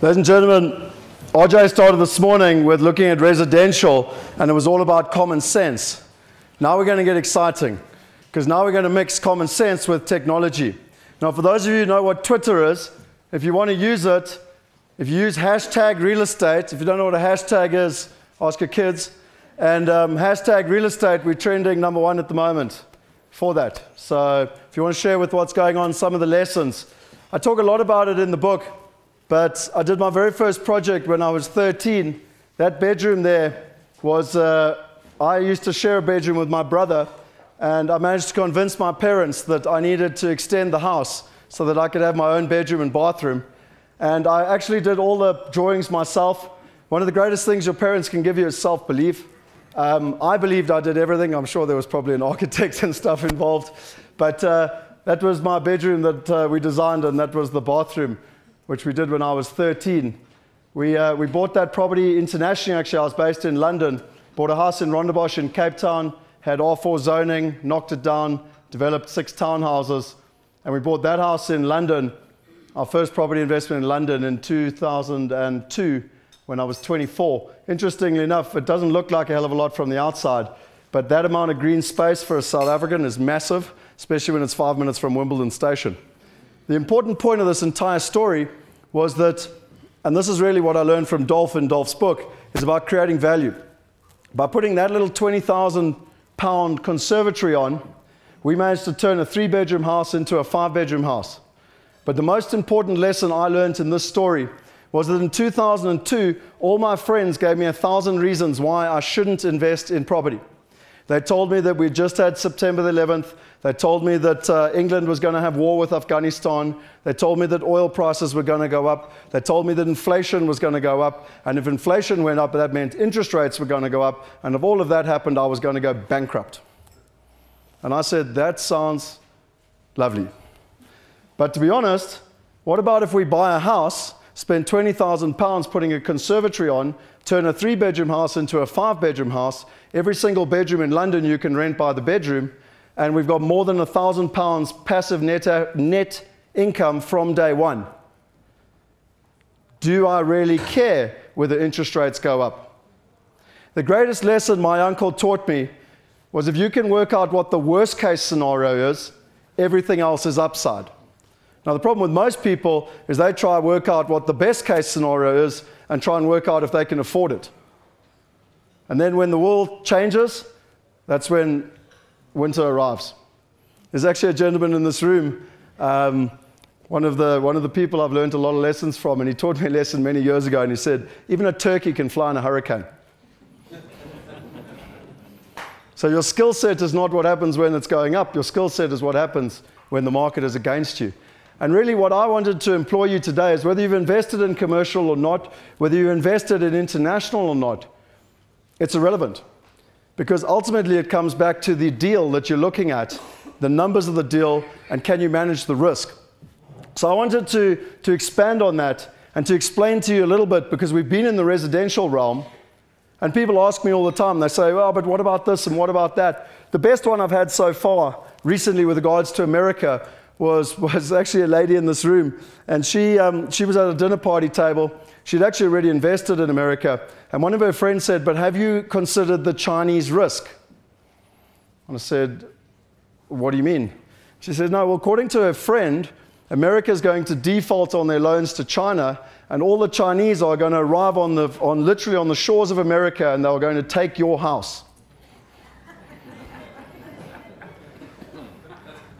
Ladies and gentlemen, RJ started this morning with looking at residential, and it was all about common sense. Now we're going to get exciting, because now we're going to mix common sense with technology. Now, for those of you who know what Twitter is, if you want to use it, if you use hashtag real estate, if you don't know what a hashtag is, ask your kids. And hashtag real estate, we're trending #1 at the moment for that. So if you want to share with what's going on, some of the lessons. I talk a lot about it in the book. But I did my very first project when I was 13. That bedroom there was, I used to share a bedroom with my brother, and I managed to convince my parents that I needed to extend the house so that I could have my own bedroom and bathroom. And I actually did all the drawings myself. One of the greatest things your parents can give you is self-belief. I believed I did everything. I'm sure there was probably an architect and stuff involved. But that was my bedroom that we designed, and that was the bathroom, which we did when I was 13. We bought that property internationally, actually. I was based in London, bought a house in Rondebosch in Cape Town, had R4 zoning, knocked it down, developed 6 townhouses, and we bought that house in London, our first property investment in London in 2002 when I was 24. Interestingly enough, it doesn't look like a hell of a lot from the outside, but that amount of green space for a South African is massive, especially when it's 5 minutes from Wimbledon Station. The important point of this entire story was that, and this is really what I learned from Dolph in Dolph's book, is about creating value. By putting that little 20,000-pound conservatory on, we managed to turn a 3-bedroom house into a 5-bedroom house. But the most important lesson I learned in this story was that in 2002, all my friends gave me 1,000 reasons why I shouldn't invest in property. They told me that we just had September the 11th. They told me that England was going to have war with Afghanistan. They told me that oil prices were going to go up. They told me that inflation was going to go up. And if inflation went up, that meant interest rates were going to go up. And if all of that happened, I was going to go bankrupt. And I said, that sounds lovely. But to be honest, what about if we buy a house, spend £20,000 putting a conservatory on, turn a 3-bedroom house into a 5-bedroom house? Every single bedroom in London you can rent by the bedroom, and we've got more than £1,000 passive net income from day one. Do I really care whether interest rates go up? The greatest lesson my uncle taught me was if you can work out what the worst case scenario is, everything else is upside. Now the problem with most people is they try to work out what the best case scenario is and try and work out if they can afford it. And then when the world changes, that's when winter arrives. There's actually a gentleman in this room, one of the people I've learned a lot of lessons from, and he taught me a lesson many years ago, and he said, even a turkey can fly in a hurricane. So your skill set is not what happens when it's going up. Your skill set is what happens when the market is against you. And really what I wanted to implore you today is whether you've invested in commercial or not, whether you invested in international or not, it's irrelevant. Because ultimately it comes back to the deal that you're looking at, the numbers of the deal, and can you manage the risk. So I wanted to expand on that and to explain to you a little bit, because we've been in the residential realm, and people ask me all the time, they say, well, but what about this and what about that? The best one I've had so far recently with regards to America was actually a lady in this room, and she was at a dinner party table. She'd actually already invested in America, and one of her friends said, but have you considered the Chinese risk? And I said, what do you mean? She said, no, well, according to her friend, America is going to default on their loans to China, and all the Chinese are going to arrive literally on the shores of America, and they're going to take your house.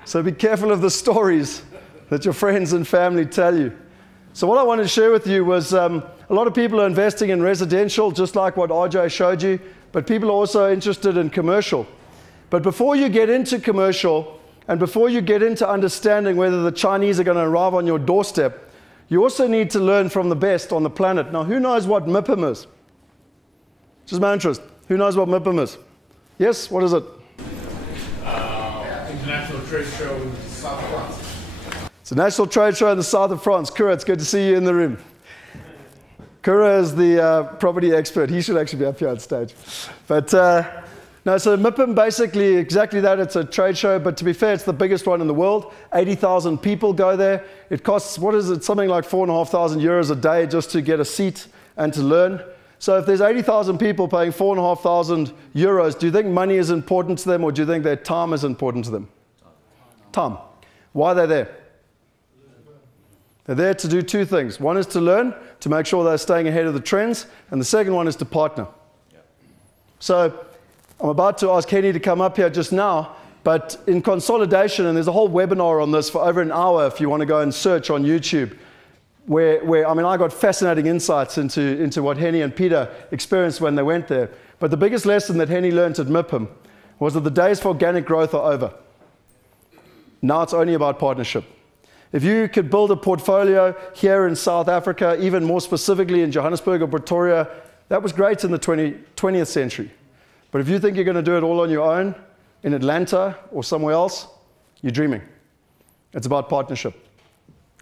So be careful of the stories that your friends and family tell you. So what I wanted to share with you was a lot of people are investing in residential, just like what RJ showed you, but people are also interested in commercial. But before you get into commercial, and before you get into understanding whether the Chinese are going to arrive on your doorstep, you also need to learn from the best on the planet. Now, who knows what MIPIM is? Just my interest. Who knows what MIPIM is? Yes, what is it? International Trade Show in the South of France. It's a national trade show in the south of France. Kura, it's good to see you in the room. Kura is the property expert. He should actually be up here on stage. But No, so MIPIM basically exactly that. It's a trade show, but to be fair, it's the biggest one in the world. 80,000 people go there. It costs, what is it, something like 4,500 euros a day just to get a seat and to learn. So if there's 80,000 people paying 4,500 euros, do you think money is important to them, or do you think their time is important to them? Time. Why are they there? They're there to do two things. One is to learn, to make sure they're staying ahead of the trends, and the second one is to partner. So I'm about to ask Henny to come up here just now, but in consolidation, and there's a whole webinar on this for over an hour if you want to go and search on YouTube, where I mean, I got fascinating insights into what Henny and Peter experienced when they went there. But the biggest lesson that Henny learned at MIPIM was that the days for organic growth are over. Now it's only about partnership. If you could build a portfolio here in South Africa, even more specifically in Johannesburg or Pretoria, that was great in the 20th century. But if you think you're going to do it all on your own in Atlanta or somewhere else, you're dreaming. It's about partnership.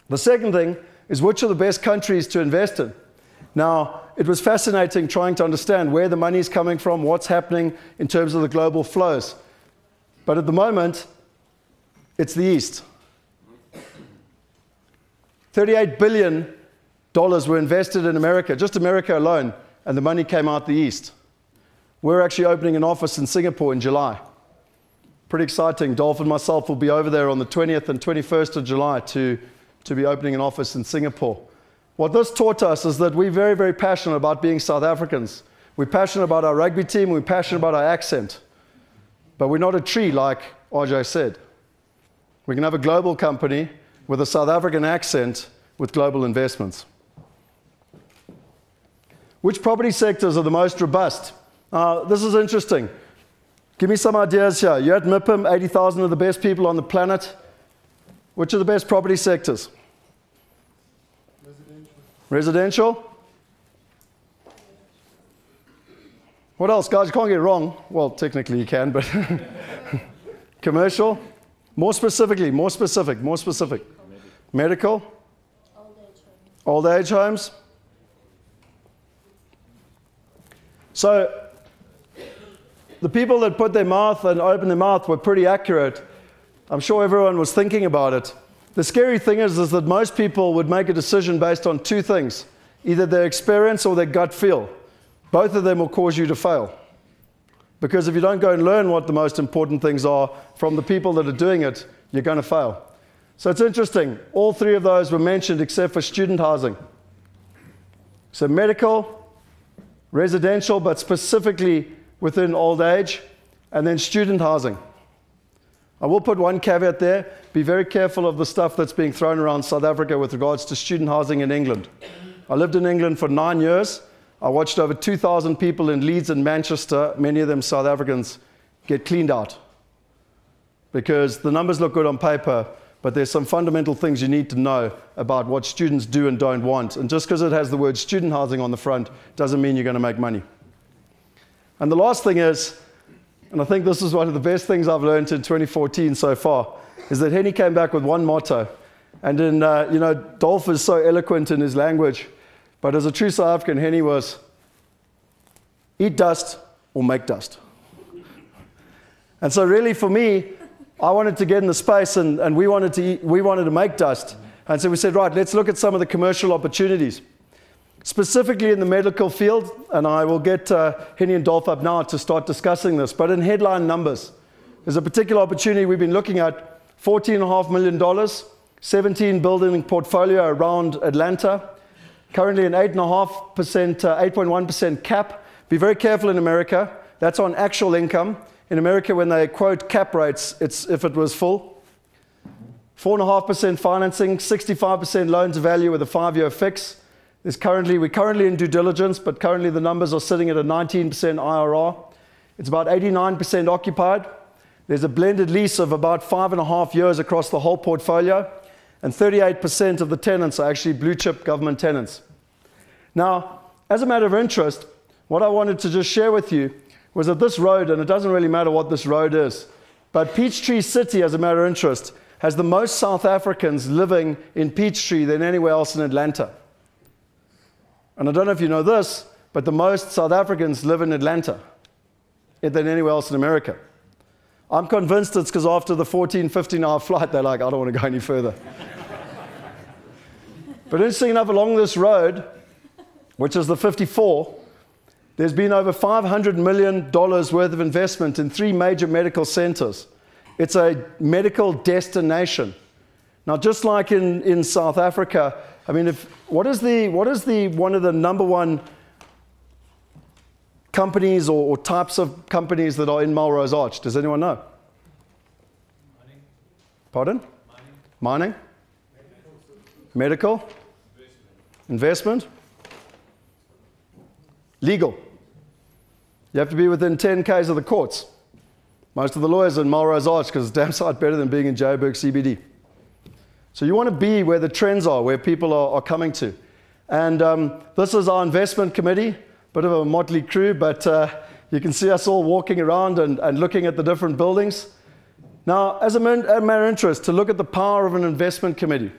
The second thing is, which are the best countries to invest in? Now, it was fascinating trying to understand where the money is coming from, what's happening in terms of the global flows. But at the moment, it's the East. $38 billion were invested in America, just America alone, and the money came out the East. We're actually opening an office in Singapore in July. Pretty exciting. Dolph and myself will be over there on the 20th and 21st of July to be opening an office in Singapore. What this taught us is that we're very, very passionate about being South Africans. We're passionate about our rugby team, we're passionate about our accent. But we're not a tree, like RJ said. We can have a global company with a South African accent with global investments. Which property sectors are the most robust? This is interesting. Give me some ideas here. You're at MIPIM, 80,000 of the best people on the planet. Which are the best property sectors? Residential? What else, guys? You can't get it wrong. Well, technically you can, but commercial? More specifically, more specific, more specific. Medical? Old age homes. So the people that put their mouth and opened their mouth were pretty accurate. I'm sure everyone was thinking about it. The scary thing is that most people would make a decision based on two things, either their experience or their gut feel. Both of them will cause you to fail. Because if you don't go and learn what the most important things are from the people that are doing it, you're going to fail. So it's interesting. All three of those were mentioned except for student housing. So medical, residential, but specifically within old age, and then student housing. I will put one caveat there. Be very careful of the stuff that's being thrown around South Africa with regards to student housing in England. I lived in England for 9 years. I watched over 2,000 people in Leeds and Manchester, many of them South Africans, get cleaned out. Because the numbers look good on paper, but there's some fundamental things you need to know about what students do and don't want. And just because it has the word student housing on the front doesn't mean you're going to make money. And the last thing is, and I think this is one of the best things I've learned in 2014 so far, is that Henny came back with one motto. And in, Dolph is so eloquent in his language, but as a true South African, Henny was, eat dust or make dust. And so really for me, I wanted to get in the space and we wanted to make dust. And so we said, right, let's look at some of the commercial opportunities. Specifically in the medical field, and I will get Henny and Dolph up now to start discussing this, but in headline numbers, there's a particular opportunity we've been looking at, $14.5 million, 17 building portfolio around Atlanta, currently an 8.1% cap. Be very careful in America. That's on actual income. In America, when they quote cap rates, it's if it was full. 4.5% financing, 65% loan to value with a 5-year fix. We're currently in due diligence, but currently the numbers are sitting at a 19% IRR. It's about 89% occupied. There's a blended lease of about 5.5 years across the whole portfolio, and 38% of the tenants are actually blue chip government tenants. Now, as a matter of interest, what I wanted to just share with you was that this road, and it doesn't really matter what this road is, but Peachtree City, as a matter of interest, has the most South Africans living in Peachtree than anywhere else in Atlanta. And I don't know if you know this, but the most South Africans live in Atlanta. than anywhere else in America. I'm convinced it's because after the 14, 15-hour flight, they're like, I don't want to go any further. But interesting enough, along this road, which is the 54, there's been over $500 million worth of investment in 3 major medical centers. It's a medical destination. Now, just like in South Africa, I mean, what is one of the number one companies or types of companies that are in Melrose Arch? Does anyone know? Mining. Pardon? Mining? Medical? Investment? Legal. You have to be within 10 Ks of the courts. Most of the lawyers are in Melrose Arch because it's damn sight better than being in Joburg CBD. So you want to be where the trends are, where people are coming to. And this is our investment committee. Bit of a motley crew, but you can see us all walking around and looking at the different buildings. Now, as a matter of interest, to look at the power of an investment committee.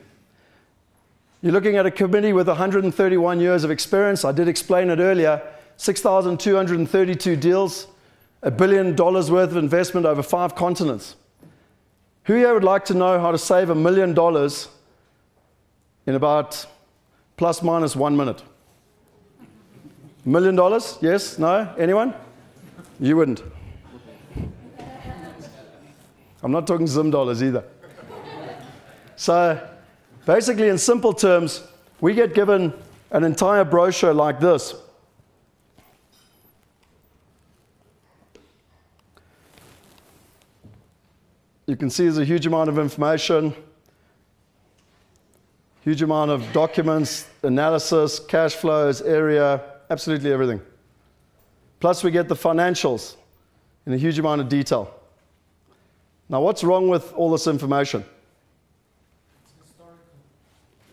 You're looking at a committee with 131 years of experience. I did explain it earlier. 6,232 deals, $1 billion worth of investment over 5 continents. Who here would like to know how to save $1 million in about plus minus 1 minute? $1 million? Yes? No? Anyone? You wouldn't. I'm not talking Zim dollars either. So basically, in simple terms, we get given an entire brochure like this. You can see there's a huge amount of information, huge amount of documents, analysis, cash flows, area, absolutely everything. Plus we get the financials in a huge amount of detail. Now what's wrong with all this information? It's historical.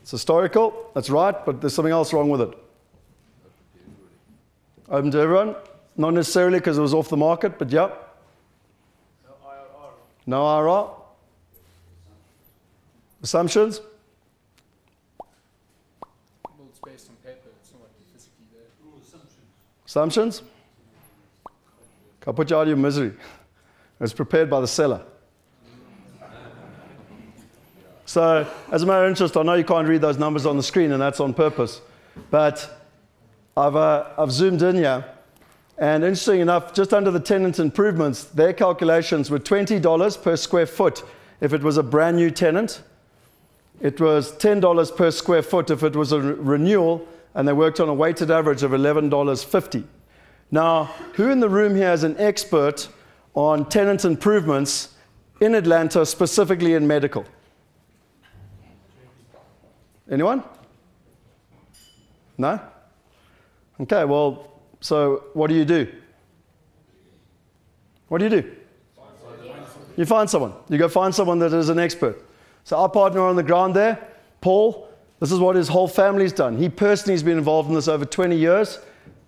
It's historical, that's right, but there's something else wrong with it. Open to everyone? Not necessarily because it was off the market, but yeah. No IRR? Assumptions? Well, it's based on paper, it's not physically there. Assumptions? I'll put you out of your misery. It's prepared by the seller. So, as a matter of interest, I know you can't read those numbers on the screen, and that's on purpose. But I've zoomed in here. And interesting enough, just under the tenant improvements, their calculations were $20 per square foot if it was a brand new tenant. It was $10 per square foot if it was a renewal, and they worked on a weighted average of $11.50. Now, who in the room here is an expert on tenant improvements in Atlanta, specifically in medical? Anyone? No? Okay, well, so what do you do? What do you do? You find someone. You go find someone that is an expert. So our partner on the ground there, Paul, this is what his whole family's done. He personally has been involved in this over 20 years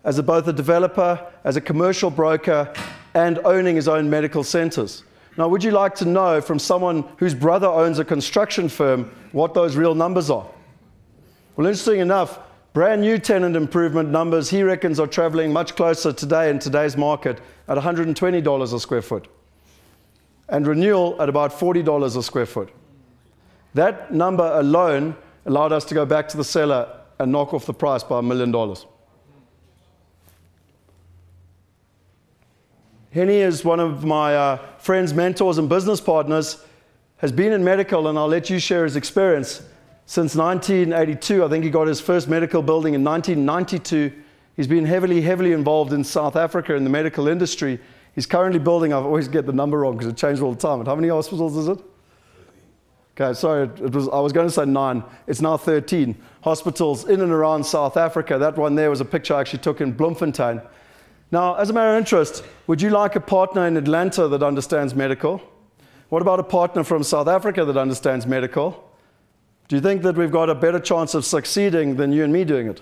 as both a developer, as a commercial broker, and owning his own medical centers. Now, would you like to know from someone whose brother owns a construction firm what those real numbers are? Well, interesting enough, brand new tenant improvement numbers, he reckons, are traveling much closer today in today's market at $120 a square foot. And renewal at about $40 a square foot. That number alone allowed us to go back to the seller and knock off the price by $1 million. Henny is one of my friends, mentors, and business partners, has been in medical, and I'll let you share his experience. Since 1982, I think he got his first medical building in 1992. He's been heavily involved in South Africa in the medical industry. He's currently building, I always get the number wrong because it changes all the time. But how many hospitals is it? Okay, sorry, I was going to say 9. It's now 13 hospitals in and around South Africa. That one there was a picture I actually took in Bloemfontein. Now, as a matter of interest, would you like a partner in Atlanta that understands medical? What about a partner from South Africa that understands medical? Do you think that we've got a better chance of succeeding than you and me doing it?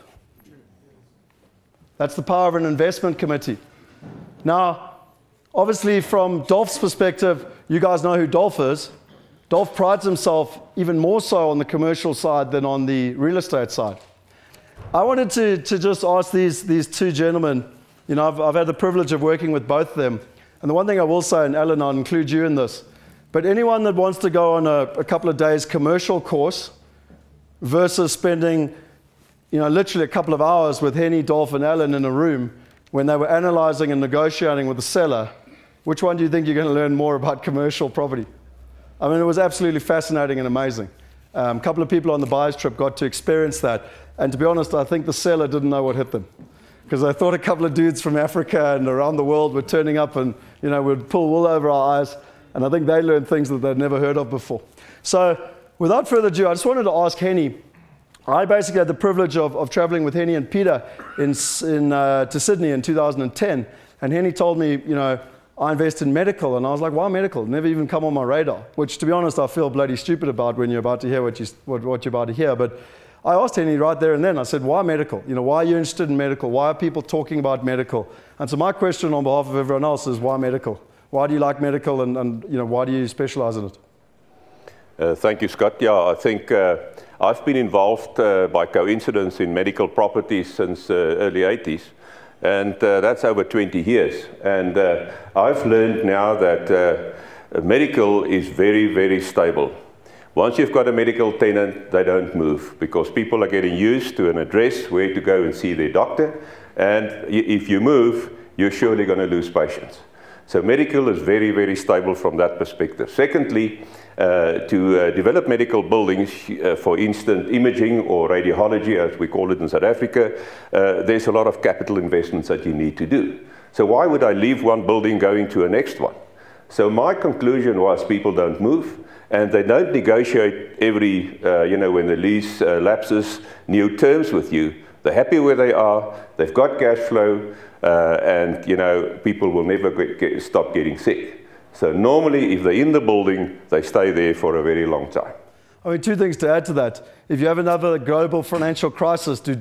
That's the power of an investment committee. Now, obviously from Dolph's perspective, you guys know who Dolph is. Dolph prides himself even more so on the commercial side than on the real estate side. I wanted to just ask these two gentlemen you know, I've had the privilege of working with both of them. And the one thing I will say, and Alan, I'll include you in this, but anyone that wants to go on a couple of days commercial course versus spending, you know, literally a couple of hours with Henny, Dolph, and Alan in a room when they were analyzing and negotiating with the seller, which one do you think you're going to learn more about commercial property? I mean, it was absolutely fascinating and amazing. A couple of people on the buyer's trip got to experience that. And to be honest, I think the seller didn't know what hit them, because I thought a couple of dudes from Africa and around the world were turning up and, you know, would pull wool over our eyes. And I think they learned things that they'd never heard of before. So without further ado, I just wanted to ask Henny. I basically had the privilege of traveling with Henny and Peter to Sydney in 2010. And Henny told me, you know, I invest in medical. And I was like, why medical? Never even come on my radar, which, to be honest, I feel bloody stupid about when you're about to hear what you're about to hear. But I asked Henny right there and then, I said, why medical? You know, why are you interested in medical? Why are people talking about medical? And so my question on behalf of everyone else is, why medical? Why do you like medical, and you know, why do you specialize in it? Thank you, Scott. Yeah, I think I've been involved by coincidence in medical properties since early 80s, and that's over 20 years. And I've learned now that medical is very, very stable. Once you've got a medical tenant, they don't move, because people are getting used to an address where to go and see their doctor, and if you move, you're surely going to lose patients. So medical is very, very stable from that perspective. Secondly, to develop medical buildings, for instance, imaging or radiology, as we call it in South Africa, there's a lot of capital investments that you need to do. So why would I leave one building going to a next one? So my conclusion was people don't move, and they don't negotiate every, you know, when the lease lapses, new terms with you. They're happy where they are, they've got cash flow, and you know, people will never stop getting sick. So normally, if they're in the building, they stay there for a very long time. I mean, two things to add to that. If you have another global financial crisis, do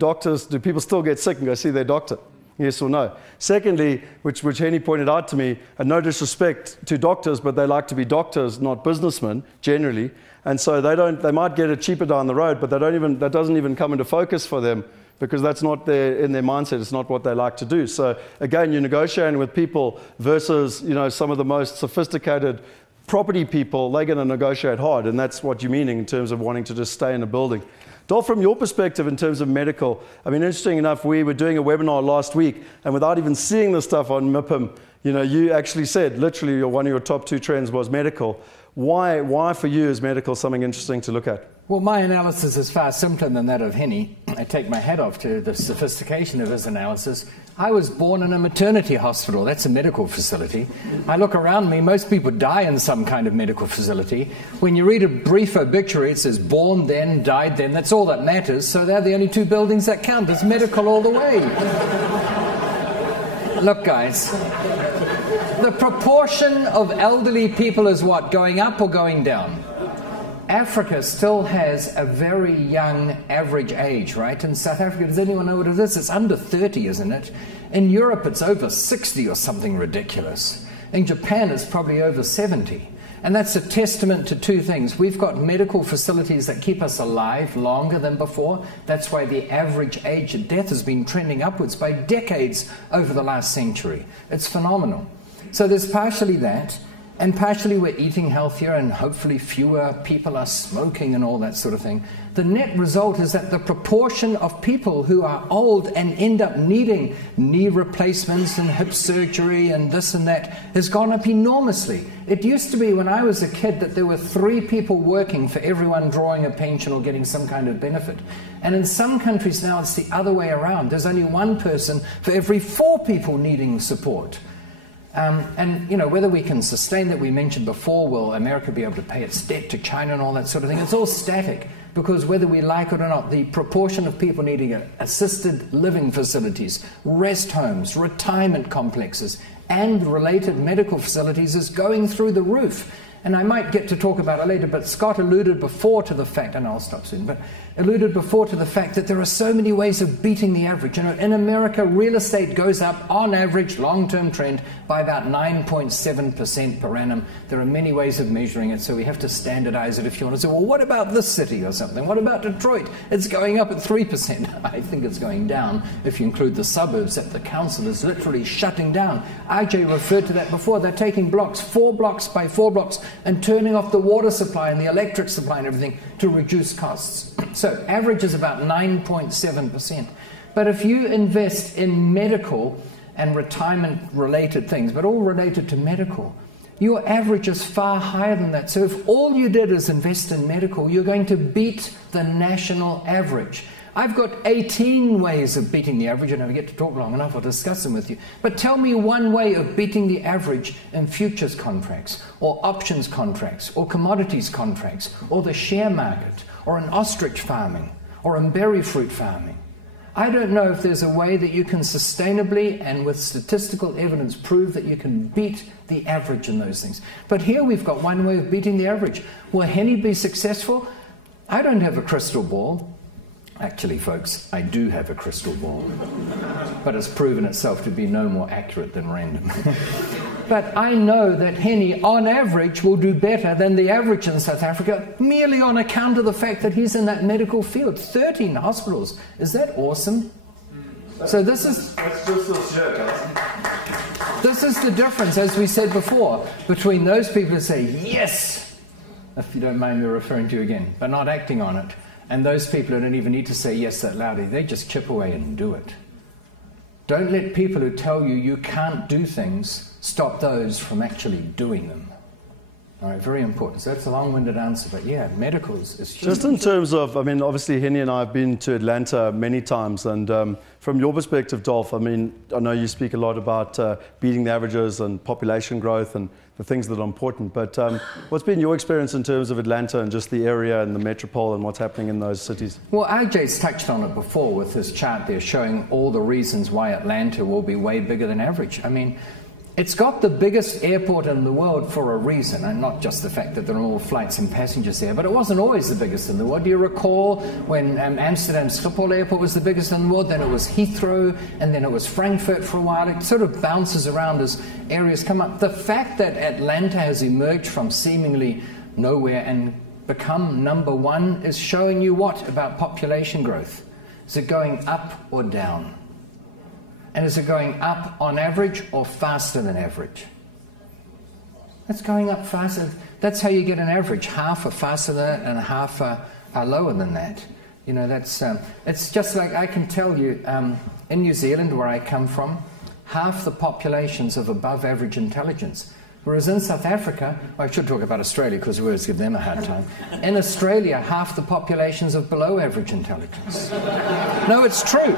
people still get sick and go see their doctor? Yes or no? Secondly, which Henny pointed out to me, and no disrespect to doctors, but they like to be doctors, not businessmen, generally. And so they might get it cheaper down the road, but that doesn't even come into focus for them, because that's not in their mindset. It's not what they like to do. So again, you're negotiating with people versus, you know, some of the most sophisticated property people. They're going to negotiate hard, and that's what you're meaning in terms of wanting to just stay in a building. Dolph, from your perspective in terms of medical, I mean, interesting enough, we were doing a webinar last week, and without even seeing the stuff on MIPIM, you know, you actually said literally one of your top 2 trends was medical. Why for you is medical something interesting to look at? Well, my analysis is far simpler than that of Henny. I take my hat off to the sophistication of his analysis. I was born in a maternity hospital. That's a medical facility. I look around me, most people die in some kind of medical facility. When you read a brief obituary, it says born then, died then. That's all that matters. So they're the only 2 buildings that count. It's medical all the way. Look, guys, the proportion of elderly people is what? Going up or going down? Africa still has a very young average age, right? In South Africa, does anyone know what it is? It's under 30, isn't it? In Europe, it's over 60 or something ridiculous. In Japan, it's probably over 70. And that's a testament to 2 things. We've got medical facilities that keep us alive longer than before. That's why the average age of death has been trending upwards by decades over the last century. It's phenomenal. So there's partially that. And partially we're eating healthier, and hopefully fewer people are smoking and all that sort of thing. The net result is that the proportion of people who are old and end up needing knee replacements and hip surgery and this and that has gone up enormously. It used to be when I was a kid that there were 3 people working for everyone drawing a pension or getting some kind of benefit. And in some countries now it's the other way around. There's only 1 person for every 4 people needing support. And, you know, whether we can sustain that, we mentioned before, will America be able to pay its debt to China and all that sort of thing? It's all static, because whether we like it or not, the proportion of people needing assisted living facilities, rest homes, retirement complexes, and related medical facilities is going through the roof. And I might get to talk about it later, but Scott alluded before to the fact, and I'll stop soon, but alluded before to the fact that there are so many ways of beating the average. You know, in America, real estate goes up on average, long-term trend, by about 9.7% per annum. There are many ways of measuring it, so we have to standardize it if you want to say, well, what about this city or something? What about Detroit? It's going up at 3%. I think it's going down if you include the suburbs that the council is literally shutting down. RJ referred to that before. They're taking blocks, 4 blocks by 4 blocks, and turning off the water supply and the electric supply and everything to reduce costs. So average is about 9.7%. But if you invest in medical and retirement-related things, but all related to medical, your average is far higher than that. So if all you did is invest in medical, you're going to beat the national average. I've got 18 ways of beating the average, and if I get to talk long enough, I'll discuss them with you. But tell me one way of beating the average in futures contracts, or options contracts, or commodities contracts, or the share market, or in ostrich farming, or in berry fruit farming. I don't know if there's a way that you can sustainably and with statistical evidence prove that you can beat the average in those things. But here we've got one way of beating the average. Will Henny be successful? I don't have a crystal ball. Actually, folks, I do have a crystal ball, but it's proven itself to be no more accurate than random. But I know that Henny, on average, will do better than the average in South Africa, merely on account of the fact that he's in that medical field. 13 hospitals. Is that awesome? So this is... This is the difference, as we said before, between those people who say, yes, if you don't mind me referring to you again, but not acting on it, and those people who don't even need to say yes that loudly. They just chip away and do it. Don't let people who tell you you can't do things stop those from actually doing them. All right, very important. So that's a long-winded answer, but yeah, medical is huge. Just in terms of, I mean, obviously Henny and I have been to Atlanta many times, and from your perspective, Dolph, I mean, I know you speak a lot about beating the averages and population growth and the things that are important, but what's been your experience in terms of Atlanta and just the area and the metropole and what's happening in those cities? Well, RJ's touched on it before with his chart there showing all the reasons why Atlanta will be way bigger than average. I mean, it's got the biggest airport in the world for a reason, and not just the fact that there are more flights and passengers there, but it wasn't always the biggest in the world. Do you recall when Amsterdam Schiphol Airport was the biggest in the world, then it was Heathrow, and then it was Frankfurt for a while? It sort of bounces around as areas come up. The fact that Atlanta has emerged from seemingly nowhere and become number one is showing you what about population growth? Is it going up or down? And is it going up on average or faster than average? It's going up faster. That's how you get an average. Half are faster than that and half are lower than that. You know, that's it's just like I can tell you, in New Zealand, where I come from, half the population's of above average intelligence. Whereas in South Africa, well, I should talk about Australia because we always give them a hard time. In Australia, half the population's of below average intelligence. No, it's true.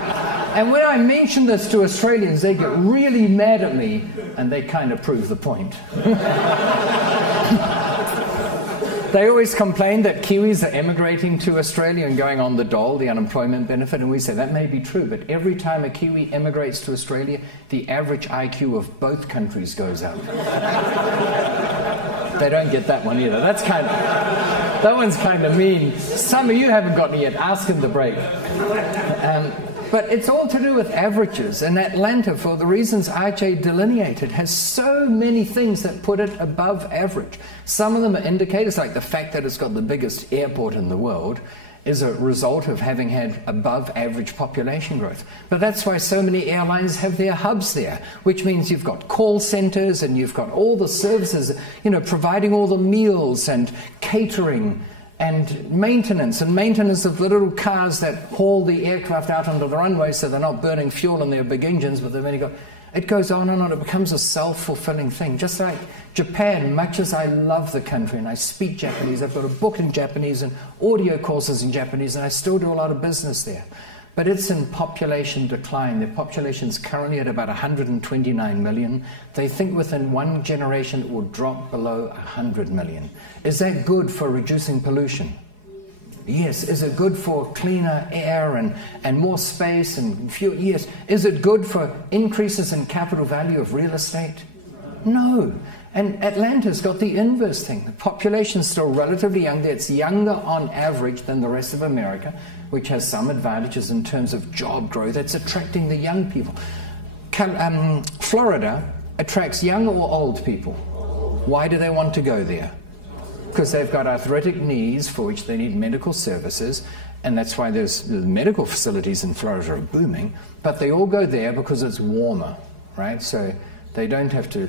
And when I mention this to Australians, they get really mad at me, and they kind of prove the point. They always complain that Kiwis are emigrating to Australia and going on the dole, the unemployment benefit, and we say that may be true, but every time a Kiwi emigrates to Australia, the average IQ of both countries goes up. They don't get that one either. That one's kind of mean. Some of you haven't gotten it yet. Ask him to break. But it's all to do with averages, and Atlanta, for the reasons RJ delineated, has so many things that put it above average. Some of them are indicators, like the fact that it's got the biggest airport in the world is a result of having had above average population growth. But that's why so many airlines have their hubs there, which means you've got call centers and you've got all the services, you know, providing all the meals and catering and maintenance of the little cars that haul the aircraft out onto the runway so they're not burning fuel in their big engines, but they've only got... It goes on and on. It becomes a self-fulfilling thing. Just like Japan, much as I love the country and I speak Japanese, I've got a book in Japanese and audio courses in Japanese, and I still do a lot of business there. But it's in population decline. Their population's currently at about 129 million. They think within one generation it will drop below 100 million. Is that good for reducing pollution? Yes. Is it good for cleaner air and more space and fewer? Yes. Is it good for increases in capital value of real estate? No. And Atlanta's got the inverse thing. The population's still relatively young. It's younger on average than the rest of America, which has some advantages in terms of job growth. It's attracting the young people. Florida attracts young or old people. Why do they want to go there? Because they've got arthritic knees for which they need medical services, and that's why the medical facilities in Florida are booming. But they all go there because it's warmer, right? So they don't have to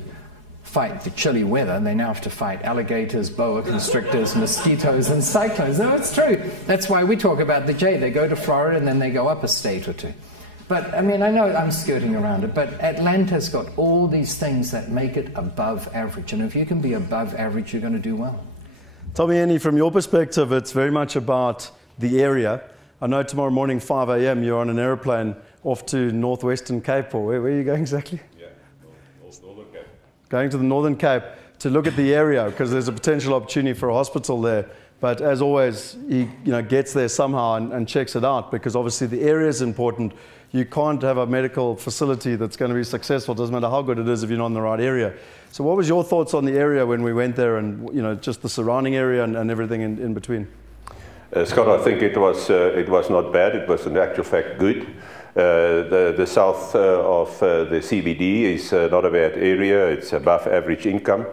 fight the chilly weather. They now have to fight alligators, boa constrictors, mosquitoes, and cyclones. No, it's true. That's why we talk about the J. They go to Florida and then they go up a state or two. But, I mean, I know I'm skirting around it, but Atlanta's got all these things that make it above average. And if you can be above average, you're going to do well. Tommy, Annie, from your perspective, it's very much about the area. I know tomorrow morning, 5 a.m., you're on an aeroplane off to Northwestern Cape, or where are you going exactly? Yeah, Northern Cape. Going to the Northern Cape to look at the area, because there's a potential opportunity for a hospital there. But as always, he gets there somehow and checks it out, because obviously the area is important. You can't have a medical facility that's going to be successful. It doesn't matter how good it is if you're not in the right area. So what was your thoughts on the area when we went there, and just the surrounding area and everything in between? Scott, I think it was not bad. It was in actual fact good. The south of the CBD is not a bad area. It's above average income.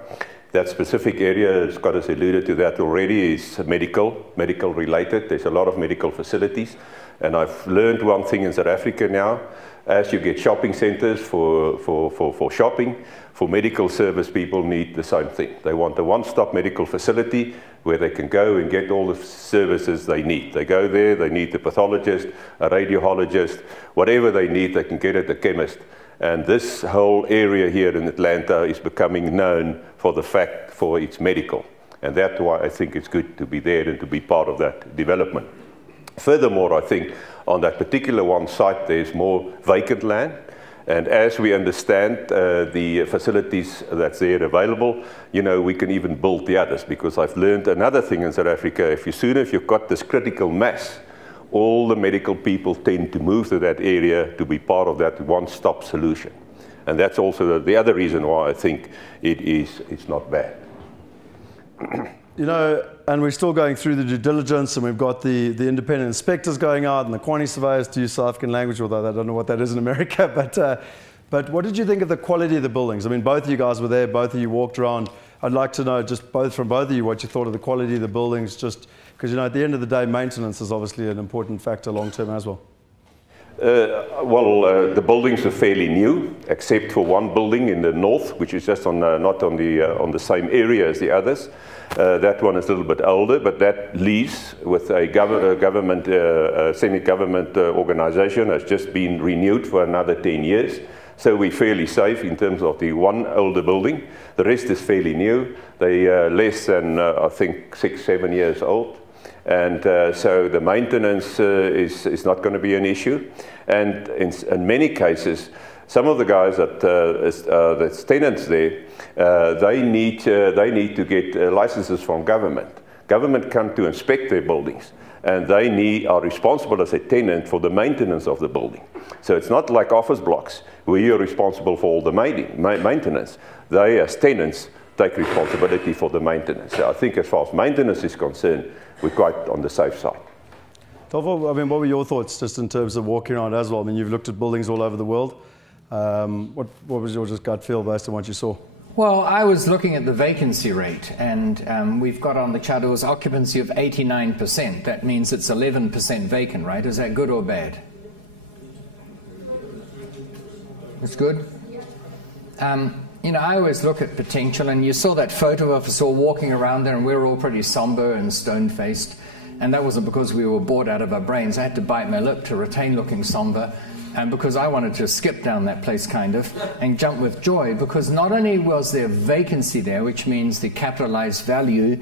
That specific area, Scott has alluded to that already, is medical related. There's a lot of medical facilities. And I've learned one thing in South Africa now. As you get shopping centers for shopping, for medical service, people need the same thing. They want a one-stop medical facility where they can go and get all the services they need. They go there, they need a pathologist, a radiologist, whatever they need, they can get at the chemist. And this whole area here in Atlanta is becoming known for its medical. And that's why I think it's good to be there and to be part of that development. Furthermore, I think on that particular one site, there's more vacant land. And as we understand the facilities that's there available, we can even build the others. Because I've learned another thing in South Africa, if you've got this critical mass, all the medical people tend to move to that area to be part of that one-stop solution. And that's also the other reason why I think it's not bad. And we're still going through the due diligence, and we've got the independent inspectors going out and the quantity surveyors, to use South African language, although I don't know what that is in America. But what did you think of the quality of the buildings? I mean, both of you guys were there, both of you walked around. I'd like to know from both of you what you thought of the quality of the buildings, just because, at the end of the day, maintenance is obviously an important factor long-term as well. The buildings are fairly new, except for one building in the north, which is just not on the same area as the others. That one is a little bit older, but that lease with a semi-government organization has just been renewed for another 10 years. So we're fairly safe in terms of the one older building. The rest is fairly new. They are less than, I think, 6-7 years old. And so the maintenance is not going to be an issue. And in many cases, some of the guys that's tenants there, they need to get licenses from government. Government come to inspect their buildings, and they are responsible as a tenant for the maintenance of the building. So it's not like office blocks where you're responsible for all the maintenance. They, as tenants, take responsibility for the maintenance. So I think as far as maintenance is concerned, we're quite on the safe side. Tofo, what were your thoughts just in terms of walking around as well? I mean, you've looked at buildings all over the world. What was your gut feel based on what you saw? Well, I was looking at the vacancy rate, and we've got on the chart, it was occupancy of 89%. That means it's 11% vacant, right? Is that good or bad? It's good? I always look at potential, and you saw that photo of us all walking around there, and we were all pretty somber and stone-faced, and that wasn't because we were bored out of our brains. I had to bite my lip to retain looking somber, and because I wanted to skip down that place kind of and jump with joy, because not only was there vacancy there, which means the capitalized value,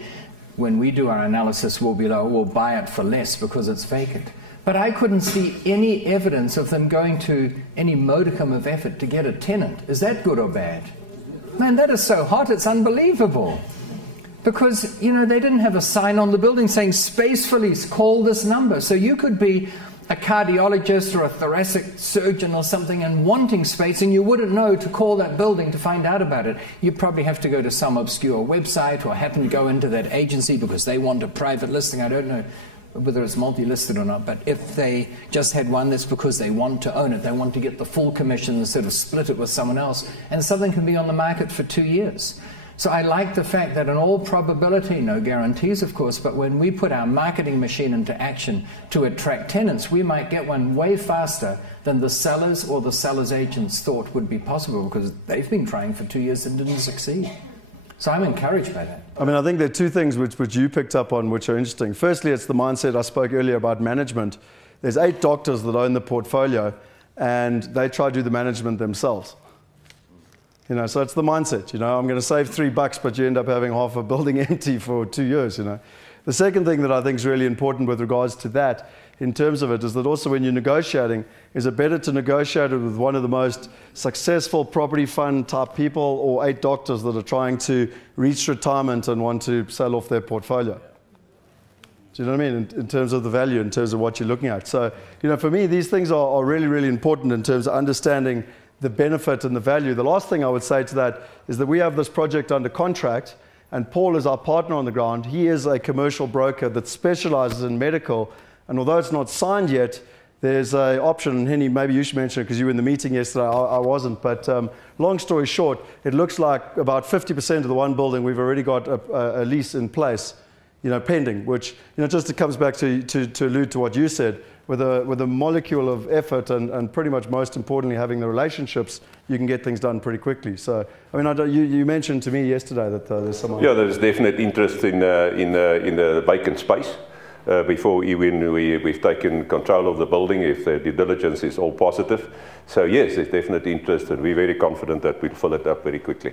when we do our analysis, will be low, we'll buy it for less because it's vacant. But I couldn't see any evidence of them going to any modicum of effort to get a tenant. Is that good or bad? Man, that is so hot, it's unbelievable. Because, they didn't have a sign on the building saying, space police, call this number. So you could be a cardiologist or a thoracic surgeon or something and wanting space, and you wouldn't know to call that building to find out about it. You'd probably have to go to some obscure website or happen to go into that agency because they want a private listing. I don't know whether it's multi-listed or not, but if they just had one, that's because they want to own it. They want to get the full commission instead of split it with someone else, and something can be on the market for 2 years. So I like the fact that in all probability, no guarantees of course, but when we put our marketing machine into action to attract tenants, we might get one way faster than the sellers or the sellers' agents thought would be possible, because they've been trying for 2 years and didn't succeed. So I'm encouraged by that. I mean, I think there are two things which you picked up on which are interesting. Firstly, it's the mindset I spoke earlier about management. There's 8 doctors that own the portfolio, and they try to do the management themselves. You know, so it's the mindset, you know, I'm going to save $3, but you end up having half a building empty for 2 years, you know. The second thing that I think is really important with regards to that, in terms of it, is that also when you're negotiating, is it better to negotiate it with one of the most successful property fund type people, or 8 doctors that are trying to reach retirement and want to sell off their portfolio? Do you know what I mean? In terms of the value, in terms of what you're looking at. So, you know, for me, these things are really, really important in terms of understanding the benefit and the value. The last thing I would say to that is that we have this project under contract, and Paul is our partner on the ground. He is a commercial broker that specializes in medical, and although it's not signed yet, there's an option, and Henny, maybe you should mention it because you were in the meeting yesterday, I wasn't, but long story short, it looks like about 50% of the one building we've already got a lease in place, you know, pending, which, you know, just it comes back to allude to what you said. With a molecule of effort and pretty much most importantly having the relationships, you can get things done pretty quickly. So, I mean, you mentioned to me yesterday that there's someone... Yeah, there's definite interest in the vacant space. Before even we've taken control of the building, if the due diligence is all positive. So yes, there's definite interest, and we're very confident that we'll fill it up very quickly.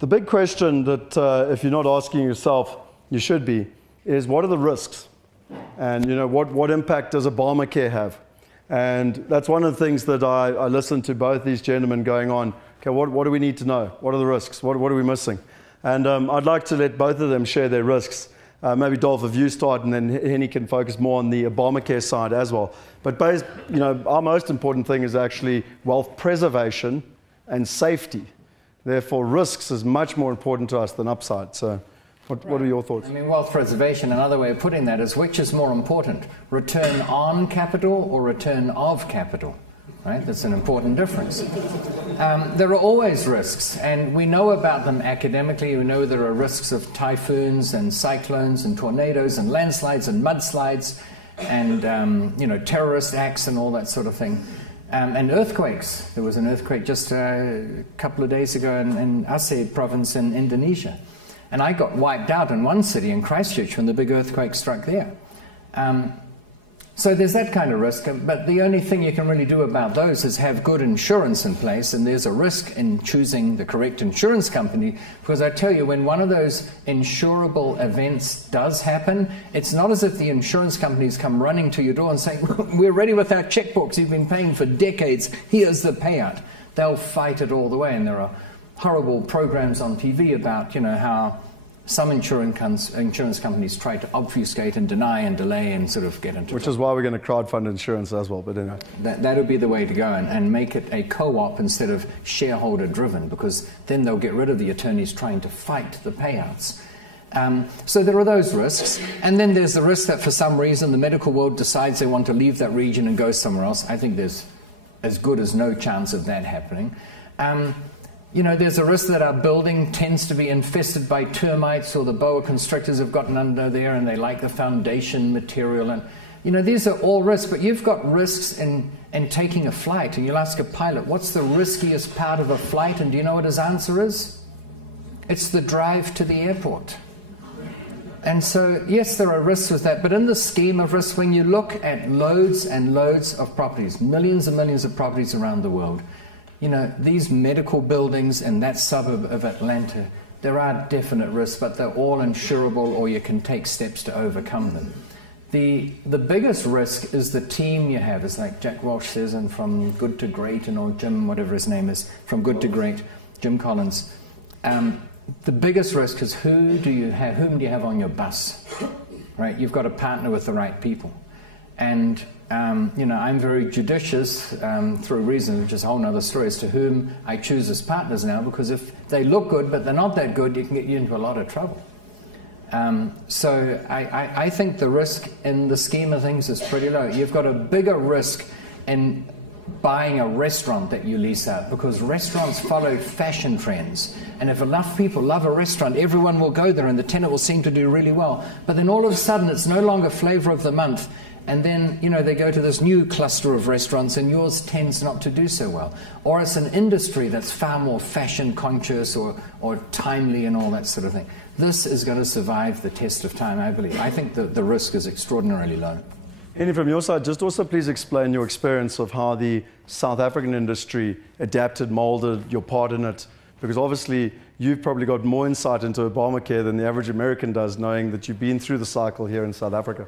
The big question that if you're not asking yourself, you should be, is what are the risks? And you know, what impact does Obamacare have? And that's one of the things that I listened to both these gentlemen going on. Okay, what do we need to know? What are the risks? What are we missing? And I'd like to let both of them share their risks. Maybe Dolph, if you start, and then Henny can focus more on the Obamacare side as well. But you know, our most important thing is actually wealth preservation and safety. Therefore, risks is much more important to us than upside. So. What are your thoughts? I mean, wealth preservation, another way of putting that is, which is more important, return on capital or return of capital, right? That's an important difference. There are always risks, and we know about them academically. We know there are risks of typhoons and cyclones and tornadoes and landslides and mudslides and, you know, terrorist acts and all that sort of thing. And earthquakes. There was an earthquake just a couple of days ago in Aceh province in Indonesia. And I got wiped out in one city, in Christchurch, when the big earthquake struck there. So there's that kind of risk, but the only thing you can really do about those is have good insurance in place, and there's a risk in choosing the correct insurance company, because I tell you, when one of those insurable events does happen, it's not as if the insurance companies come running to your door and saying, we're ready with our checkbooks, you've been paying for decades, here's the payout. They'll fight it all the way, and there are horrible programs on TV about, you know, how some insurance companies try to obfuscate and deny and delay and sort of get into Which is why we're going to crowdfund insurance as well, but anyway. That would be the way to go, and make it a co-op instead of shareholder driven, because then they'll get rid of the attorneys trying to fight the payouts. So there are those risks, and then there's the risk that for some reason the medical world decides they want to leave that region and go somewhere else. I think there's as good as no chance of that happening. You know, there's a risk that our building tends to be infested by termites, or the boa constrictors have gotten under there and they like the foundation material. And, you know, these are all risks, but you've got risks in taking a flight. And you'll ask a pilot, what's the riskiest part of a flight? And do you know what his answer is? It's the drive to the airport. And so, yes, there are risks with that, but in the scheme of risks, when you look at loads and loads of properties, millions and millions of properties around the world, you know, these medical buildings in that suburb of Atlanta, there are definite risks, but they're all insurable, or you can take steps to overcome them. The biggest risk is the team you have. It's like Jack Welch says, and from good to great, and or Jim, whatever his name is, from good to great, Jim Collins. The biggest risk is whom do you have on your bus, right? You've got to partner with the right people. And You know, I'm very judicious through reason, which is a whole other story, as to whom I choose as partners now, because if they look good but they're not that good, it can get you into a lot of trouble. So I think the risk in the scheme of things is pretty low. You've got a bigger risk in buying a restaurant that you lease out, because restaurants follow fashion trends, and if enough people love a restaurant, everyone will go there and the tenant will seem to do really well. But then all of a sudden it's no longer flavor of the month, and then, you know, they go to this new cluster of restaurants and yours tends not to do so well. Or it's an industry that's far more fashion conscious or timely and all that sort of thing. This is going to survive the test of time, I believe. I think the risk is extraordinarily low. Henny, from your side, just also please explain your experience of how the South African industry adapted, molded, your part in it, because obviously you've probably got more insight into Obamacare than the average American does, knowing that you've been through the cycle here in South Africa.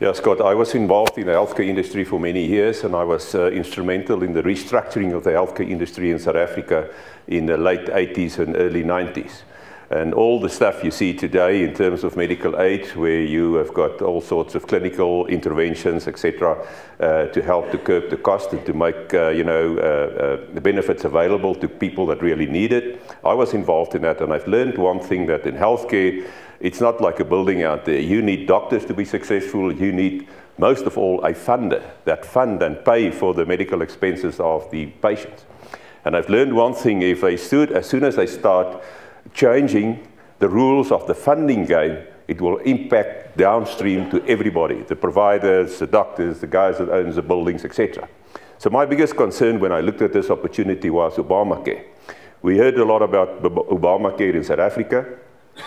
Yeah, Scott, I was involved in the healthcare industry for many years, and I was instrumental in the restructuring of the healthcare industry in South Africa in the late 80s and early 90s. And all the stuff you see today in terms of medical aid, where you have got all sorts of clinical interventions, etc., to help to curb the cost and to make the benefits available to people that really need it. I was involved in that, and I've learned one thing, that in healthcare, it's not like a building out there. You need doctors to be successful. You need, most of all, a funder that fund and pay for the medical expenses of the patients. And I've learned one thing: if they as soon as they start changing the rules of the funding game, it will impact downstream to everybody, the providers, the doctors, the guys that own the buildings, etc. So my biggest concern when I looked at this opportunity was Obamacare. We heard a lot about Obamacare in South Africa,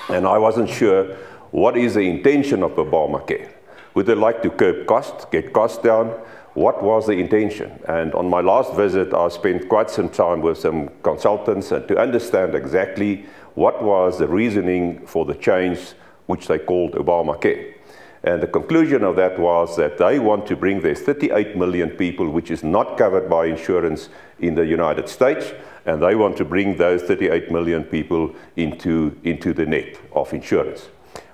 and I wasn't sure what is the intention of Obamacare. Would they like to curb costs, get costs down? What was the intention? And on my last visit, I spent quite some time with some consultants and to understand exactly what was the reasoning for the change, which they called Obamacare. And the conclusion of that was that they want to bring their 38 million people, which is not covered by insurance in the United States, and they want to bring those 38 million people into the net of insurance.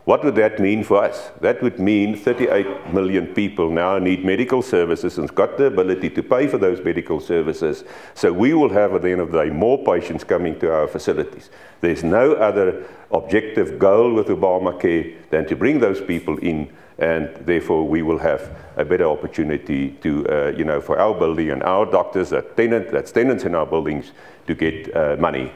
What would that mean for us? That would mean 38 million people now need medical services and got the ability to pay for those medical services. So we will have, at the end of the day, more patients coming to our facilities. There's no other objective goal with Obamacare than to bring those people in, and therefore we will have a better opportunity to, for our building and our doctors, that's tenants in our buildings, to get money.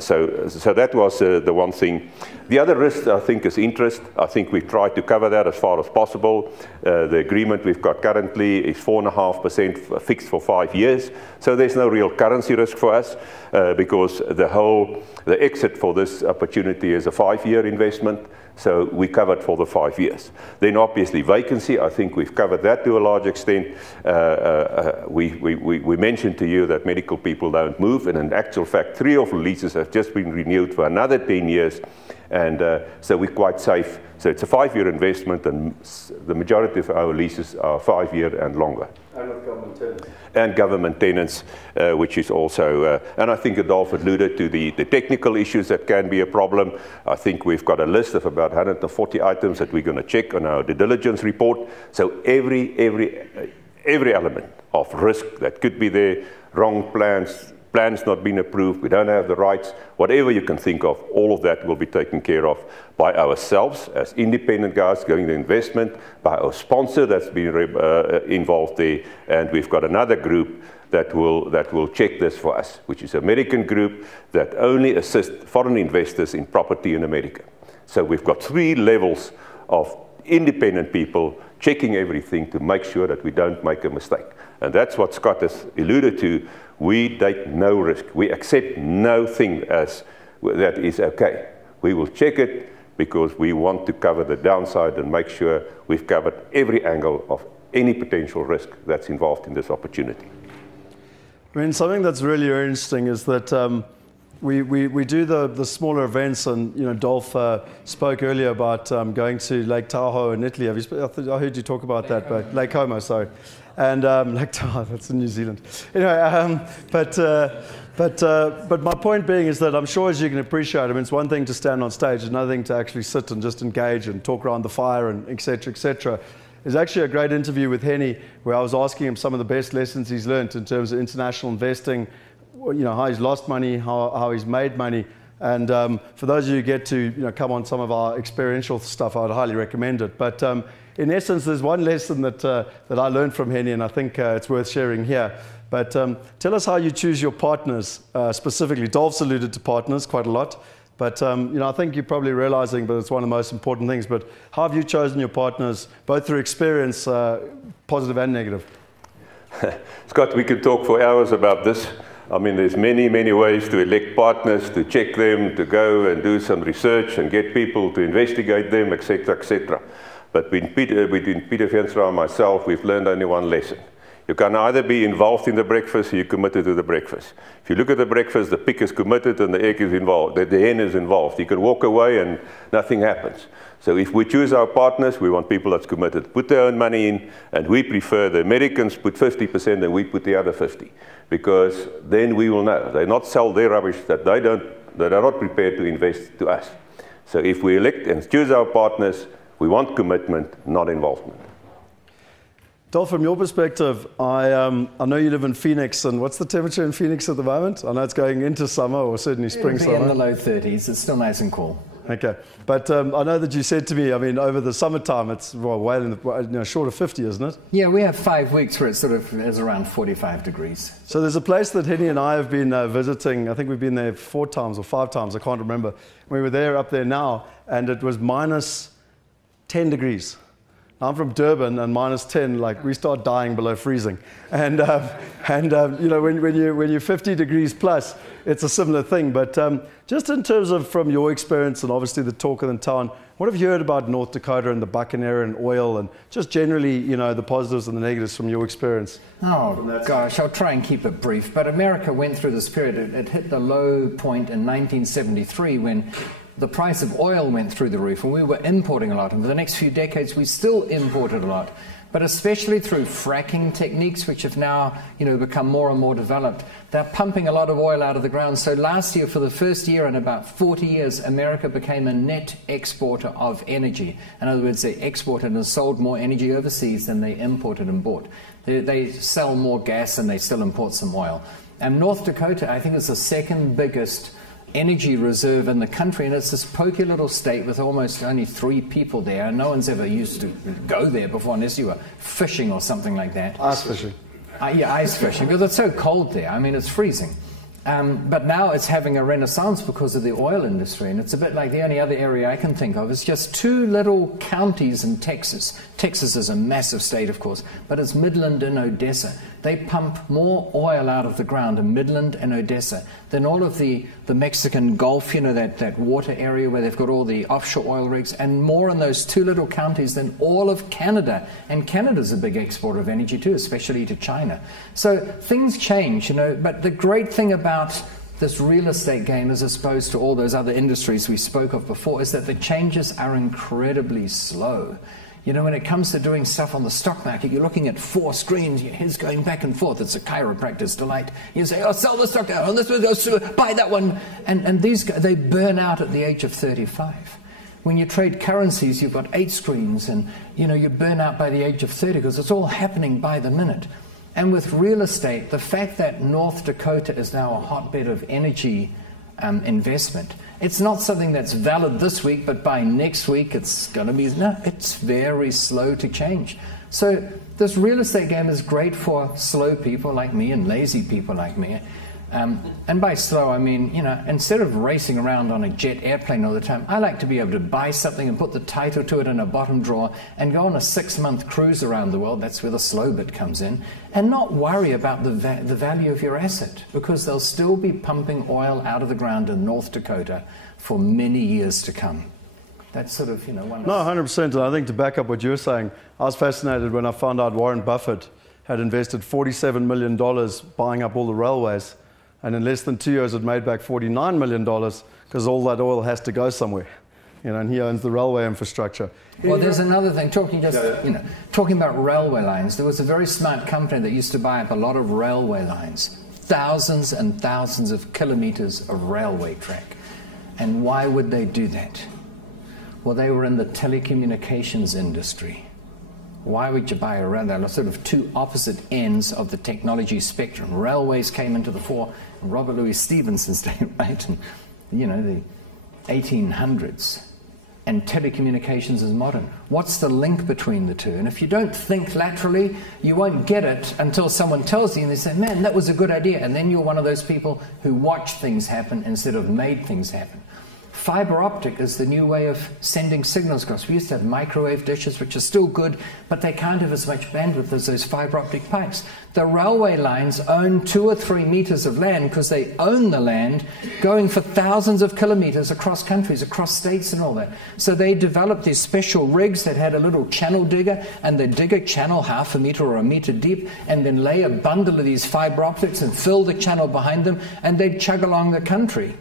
So that was the one thing. The other risk, I think, is interest. I think we've tried to cover that as far as possible. The agreement we've got currently is 4.5% fixed for 5 years. So there's no real currency risk for us because the exit for this opportunity is a 5-year investment. So we covered for the 5 years. Then obviously vacancy, I think we've covered that to a large extent. We mentioned to you that medical people don't move, and in actual fact, 3 of the leases have just been renewed for another 10 years. And so we're quite safe. So it's a 5-year investment, and the majority of our leases are 5-year and longer. And with government tenants. And government tenants, which is also, and I think Adolf alluded to the technical issues that can be a problem. I think we've got a list of about 140 items that we're going to check on our due diligence report. So every element of risk that could be there, wrong plans not being approved, we don't have the rights, whatever you can think of, all of that will be taken care of by ourselves as independent guys going the investment, by our sponsor that's been involved there, and we've got another group that will check this for us, which is an American group that only assists foreign investors in property in America. So we've got 3 levels of independent people checking everything to make sure that we don't make a mistake. And that's what Scott has alluded to. We take no risk. We accept nothing as that is okay. We will check it because we want to cover the downside and make sure we've covered every angle of any potential risk that's involved in this opportunity. I mean, something that's really interesting is that we do the smaller events, and Dolph spoke earlier about going to Lake Tahoe in Italy. I heard you talk about that, but Lake Como, sorry. And Lake Tahoe, that's in New Zealand. Anyway, but my point being is that I'm sure, as you can appreciate, I mean, it's one thing to stand on stage, another thing to actually sit and just engage and talk around the fire and et cetera, et cetera. There's actually a great interview with Henny where I was asking him some of the best lessons he's learned in terms of international investing, how he's lost money, how he's made money. And for those of you who get to come on some of our experiential stuff, I would highly recommend it. But in essence, there's one lesson that I learned from Henny, and I think it's worth sharing here. But tell us how you choose your partners specifically. Dolph's alluded to partners quite a lot. But I think you're probably realizing that it's one of the most important things. But how have you chosen your partners, both through experience, positive and negative? Scott, we could talk for hours about this. I mean, there's many, many ways to elect partners, to check them, to go and do some research and get people to investigate them, etc., etc. But between Peter Veenstra and myself, we've learned only one lesson. You can either be involved in the breakfast or you're committed to the breakfast. If you look at the breakfast, the pig is committed and the egg is involved, the hen is involved. You can walk away and nothing happens. So if we choose our partners, we want people that's committed. Put their own money in, and we prefer the Americans put 50% and we put the other 50%. Because then we will know. They not sell their rubbish that they are not prepared to invest to us. So if we elect and choose our partners, we want commitment, not involvement. Dolph, from your perspective, I know you live in Phoenix, and what's the temperature in Phoenix at the moment? I know it's going into summer, or certainly spring, summer. In the low 30s. It's still nice and cool. Okay, but I know that you said to me, I mean, over the summertime, it's well in the, short of 50, isn't it? Yeah, we have 5 weeks where it sort of is around 45 degrees. So there's a place that Henny and I have been visiting. I think we've been there 4 times or 5 times. I can't remember. We were there up there now, and it was minus 10 degrees. I'm from Durban, and minus 10, like we start dying below freezing. And when you're 50 degrees plus, it's a similar thing. But just in terms of from your experience and obviously the talk of the town, what have you heard about North Dakota and the Buccaneer and oil and just generally, the positives and the negatives from your experience? Oh, gosh, I'll try and keep it brief. But America went through this period. It hit the low point in 1973 when the price of oil went through the roof, and we were importing a lot. And for the next few decades, we still imported a lot. But especially through fracking techniques, which have now, become more and more developed, they're pumping a lot of oil out of the ground. So last year, for the first year in about 40 years, America became a net exporter of energy. In other words, they exported and sold more energy overseas than they imported and bought. They sell more gas and they still import some oil. And North Dakota, I think, is the second biggest energy reserve in the country, and it's this pokey little state with almost only 3 people there, and no one's ever used to go there before unless you were fishing or something like that. Ice fishing. Yeah, ice fishing, because it's so cold there. I mean, it's freezing. But now it's having a renaissance because of the oil industry, and it's a bit like the only other area I can think of is just 2 little counties in Texas. Texas is a massive state, of course, but it's Midland and Odessa. They pump more oil out of the ground in Midland and Odessa than all of the Mexican Gulf, that water area where they've got all the offshore oil rigs, and more in those 2 little counties than all of Canada. And Canada's a big exporter of energy too, especially to China. So things change, but the great thing about this real estate game, as opposed to all those other industries we spoke of before, is that the changes are incredibly slow. When it comes to doing stuff on the stock market, you're looking at 4 screens, your head's going back and forth. It's a chiropractor's delight. You say, oh, sell the stock now, oh, this one goes through, buy that one. And these guys, they burn out at the age of 35. When you trade currencies, you've got 8 screens, and you burn out by the age of 30 because it's all happening by the minute. And with real estate, the fact that North Dakota is now a hotbed of energy investment, it's not something that's valid this week, but by next week it's going to be, it's very slow to change. So this real estate game is great for slow people like me and lazy people like me. And by slow, I mean, instead of racing around on a jet airplane all the time, I like to be able to buy something and put the title to it in a bottom drawer and go on a 6-month cruise around the world. That's where the slow bit comes in. And not worry about the value of your asset, because they'll still be pumping oil out of the ground in North Dakota for many years to come. That's sort of, one. No, 100%. And I think to back up what you were saying, I was fascinated when I found out Warren Buffett had invested $47 million buying up all the railways. And in less than 2 years, it made back $49 million because all that oil has to go somewhere. And he owns the railway infrastructure. Well, there's another thing. Talking about railway lines, there was a very smart company that used to buy up a lot of railway lines, thousands and thousands of kilometers of railway track. And why would they do that? Well, they were in the telecommunications industry. Why would you buy a railway? They're sort of two opposite ends of the technology spectrum. Railways came into the fore in Robert Louis Stevenson's day, right? And, you know, the 1800s. And telecommunications is modern. What's the link between the two? And if you don't think laterally, you won't get it until someone tells you and they say, man, that was a good idea. And then you're one of those people who watch things happen instead of made things happen. Fiber optic is the new way of sending signals across. We used to have microwave dishes, which are still good, but they can't have as much bandwidth as those fiber optic pipes. The railway lines own 2 or 3 meters of land because they own the land going for thousands of kilometers across countries, across states and all that. So they developed these special rigs that had a little channel digger, and they dig a channel 0.5 meter or 1 meter deep and then lay a bundle of these fiber optics and fill the channel behind them, and they'd chug along the country.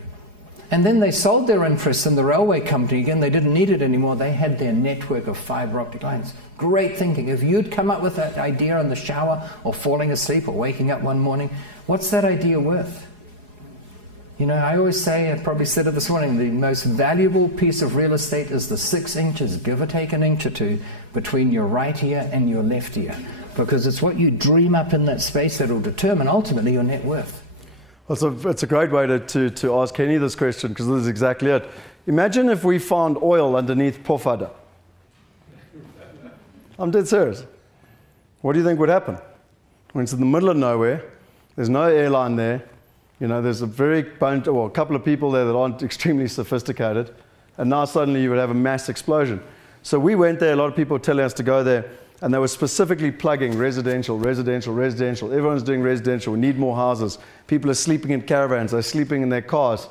And then they sold their interests in the railway company again. They didn't need it anymore. They had their network of fiber optic lines. Great thinking. If you'd come up with that idea in the shower or falling asleep or waking up one morning, what's that idea worth? You know, I always say, I probably said it this morning, the most valuable piece of real estate is the 6 inches, give or take an inch or two, between your right ear and your left ear. Because it's what you dream up in that space that will determine ultimately your net worth. Well, it's a great way to ask Henny this question, because this is exactly it. Imagine if we found oil underneath Pofadder. I'm dead serious. What do you think would happen? When it's in the middle of nowhere, there's no airline there, you know, there's a couple of people there that aren't extremely sophisticated, and now suddenly you would have a mass explosion. So we went there, a lot of people were telling us to go there, and they were specifically plugging residential, residential, residential. Everyone's doing residential. We need more houses. People are sleeping in caravans. They're sleeping in their cars.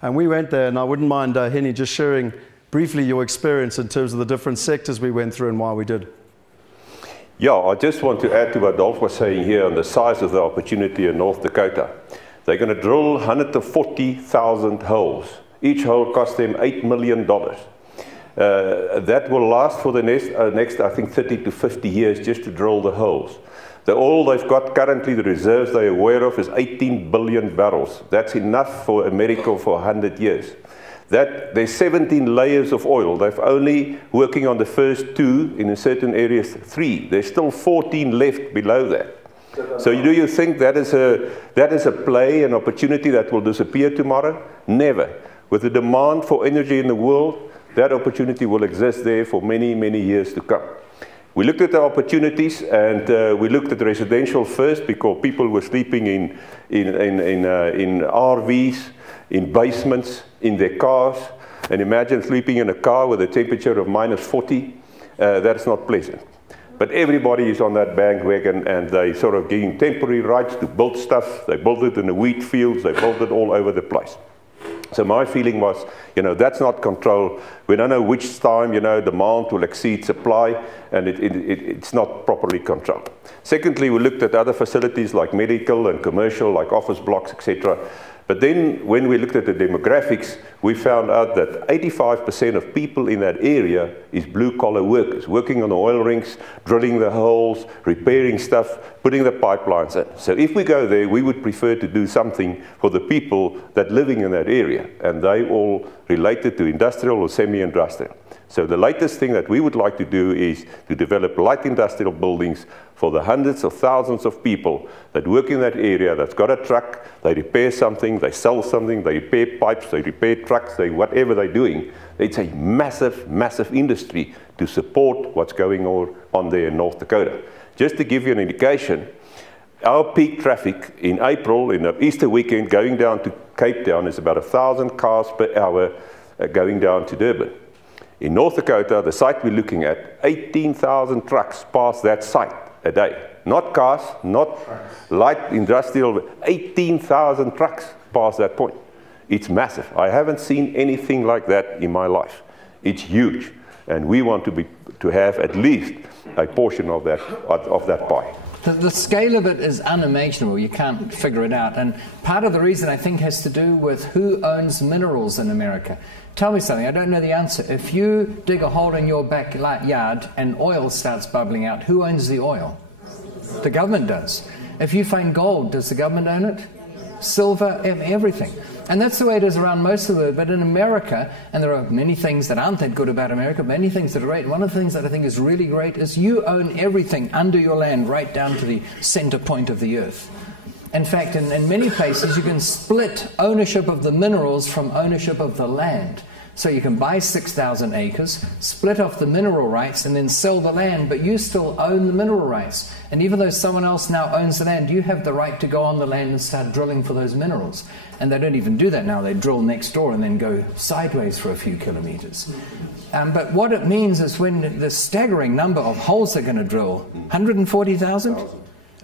And we went there, and I wouldn't mind, Henny, just sharing briefly your experience in terms of the different sectors we went through and why we did. Yeah, I just want to add to what Dolf was saying here on the size of the opportunity in North Dakota. They're going to drill 140,000 holes. Each hole cost them $8 million. That will last for the next, I think, 30 to 50 years just to drill the holes. The oil they've got currently, the reserves they're aware of, is 18 billion barrels. That's enough for America for 100 years. There's 17 layers of oil. They've only working on the first 2, in certain areas 3. There's still 14 left below that. So do you think that is a play, an opportunity that will disappear tomorrow? Never. With the demand for energy in the world, that opportunity will exist there for many, many years to come. We looked at the opportunities, and we looked at residential first because people were sleeping in RVs, in basements, in their cars. And imagine sleeping in a car with a temperature of -40. That's not pleasant. But everybody is on that bandwagon, and they sort of getting temporary rights to build stuff. They build it in the wheat fields. They build it all over the place. So my feeling was, you know, that's not control. We don't know which time, you know, demand will exceed supply, and it's not properly controlled. Secondly, we looked at other facilities like medical and commercial, like office blocks, etc. But then when we looked at the demographics, we found out that 85% of people in that area is blue-collar workers, working on the oil rigs, drilling the holes, repairing stuff, putting the pipelines in. So if we go there, we would prefer to do something for the people that living in that area, and they all related to industrial or semi-industrial. So the latest thing that we would like to do is to develop light industrial buildings for the hundreds of thousands of people that work in that area, that's got a truck, they repair something, they sell something, they repair pipes, they repair trucks, whatever they're doing. It's a massive, massive industry to support what's going on there in North Dakota. Just to give you an indication, our peak traffic in April, in the Easter weekend, going down to Cape Town is about 1,000 cars per hour going down to Durban. In North Dakota, the site we're looking at, 18,000 trucks pass that site a day. Not cars, not light industrial, 18,000 trucks pass that point. It's massive. I haven't seen anything like that in my life. It's huge, and we want to have at least a portion of that pie. The scale of it is unimaginable. You can't figure it out. And part of the reason, I think, has to do with who owns minerals in America. Tell me something. I don't know the answer. If you dig a hole in your backyard and oil starts bubbling out, who owns the oil? The government does. If you find gold, does the government own it? Silver, everything. And that's the way it is around most of the world. But in America, and there are many things that aren't that good about America, many things that are great. One of the things that I think is really great is you own everything under your land right down to the center point of the earth. In fact, in many places, you can split ownership of the minerals from ownership of the land. So you can buy 6,000 acres, split off the mineral rights, and then sell the land, but you still own the mineral rights. And even though someone else now owns the land, you have the right to go on the land and start drilling for those minerals. And they don't even do that now. They drill next door and then go sideways for a few kilometers. But what it means is when the staggering number of holes they're going to drill, 140,000?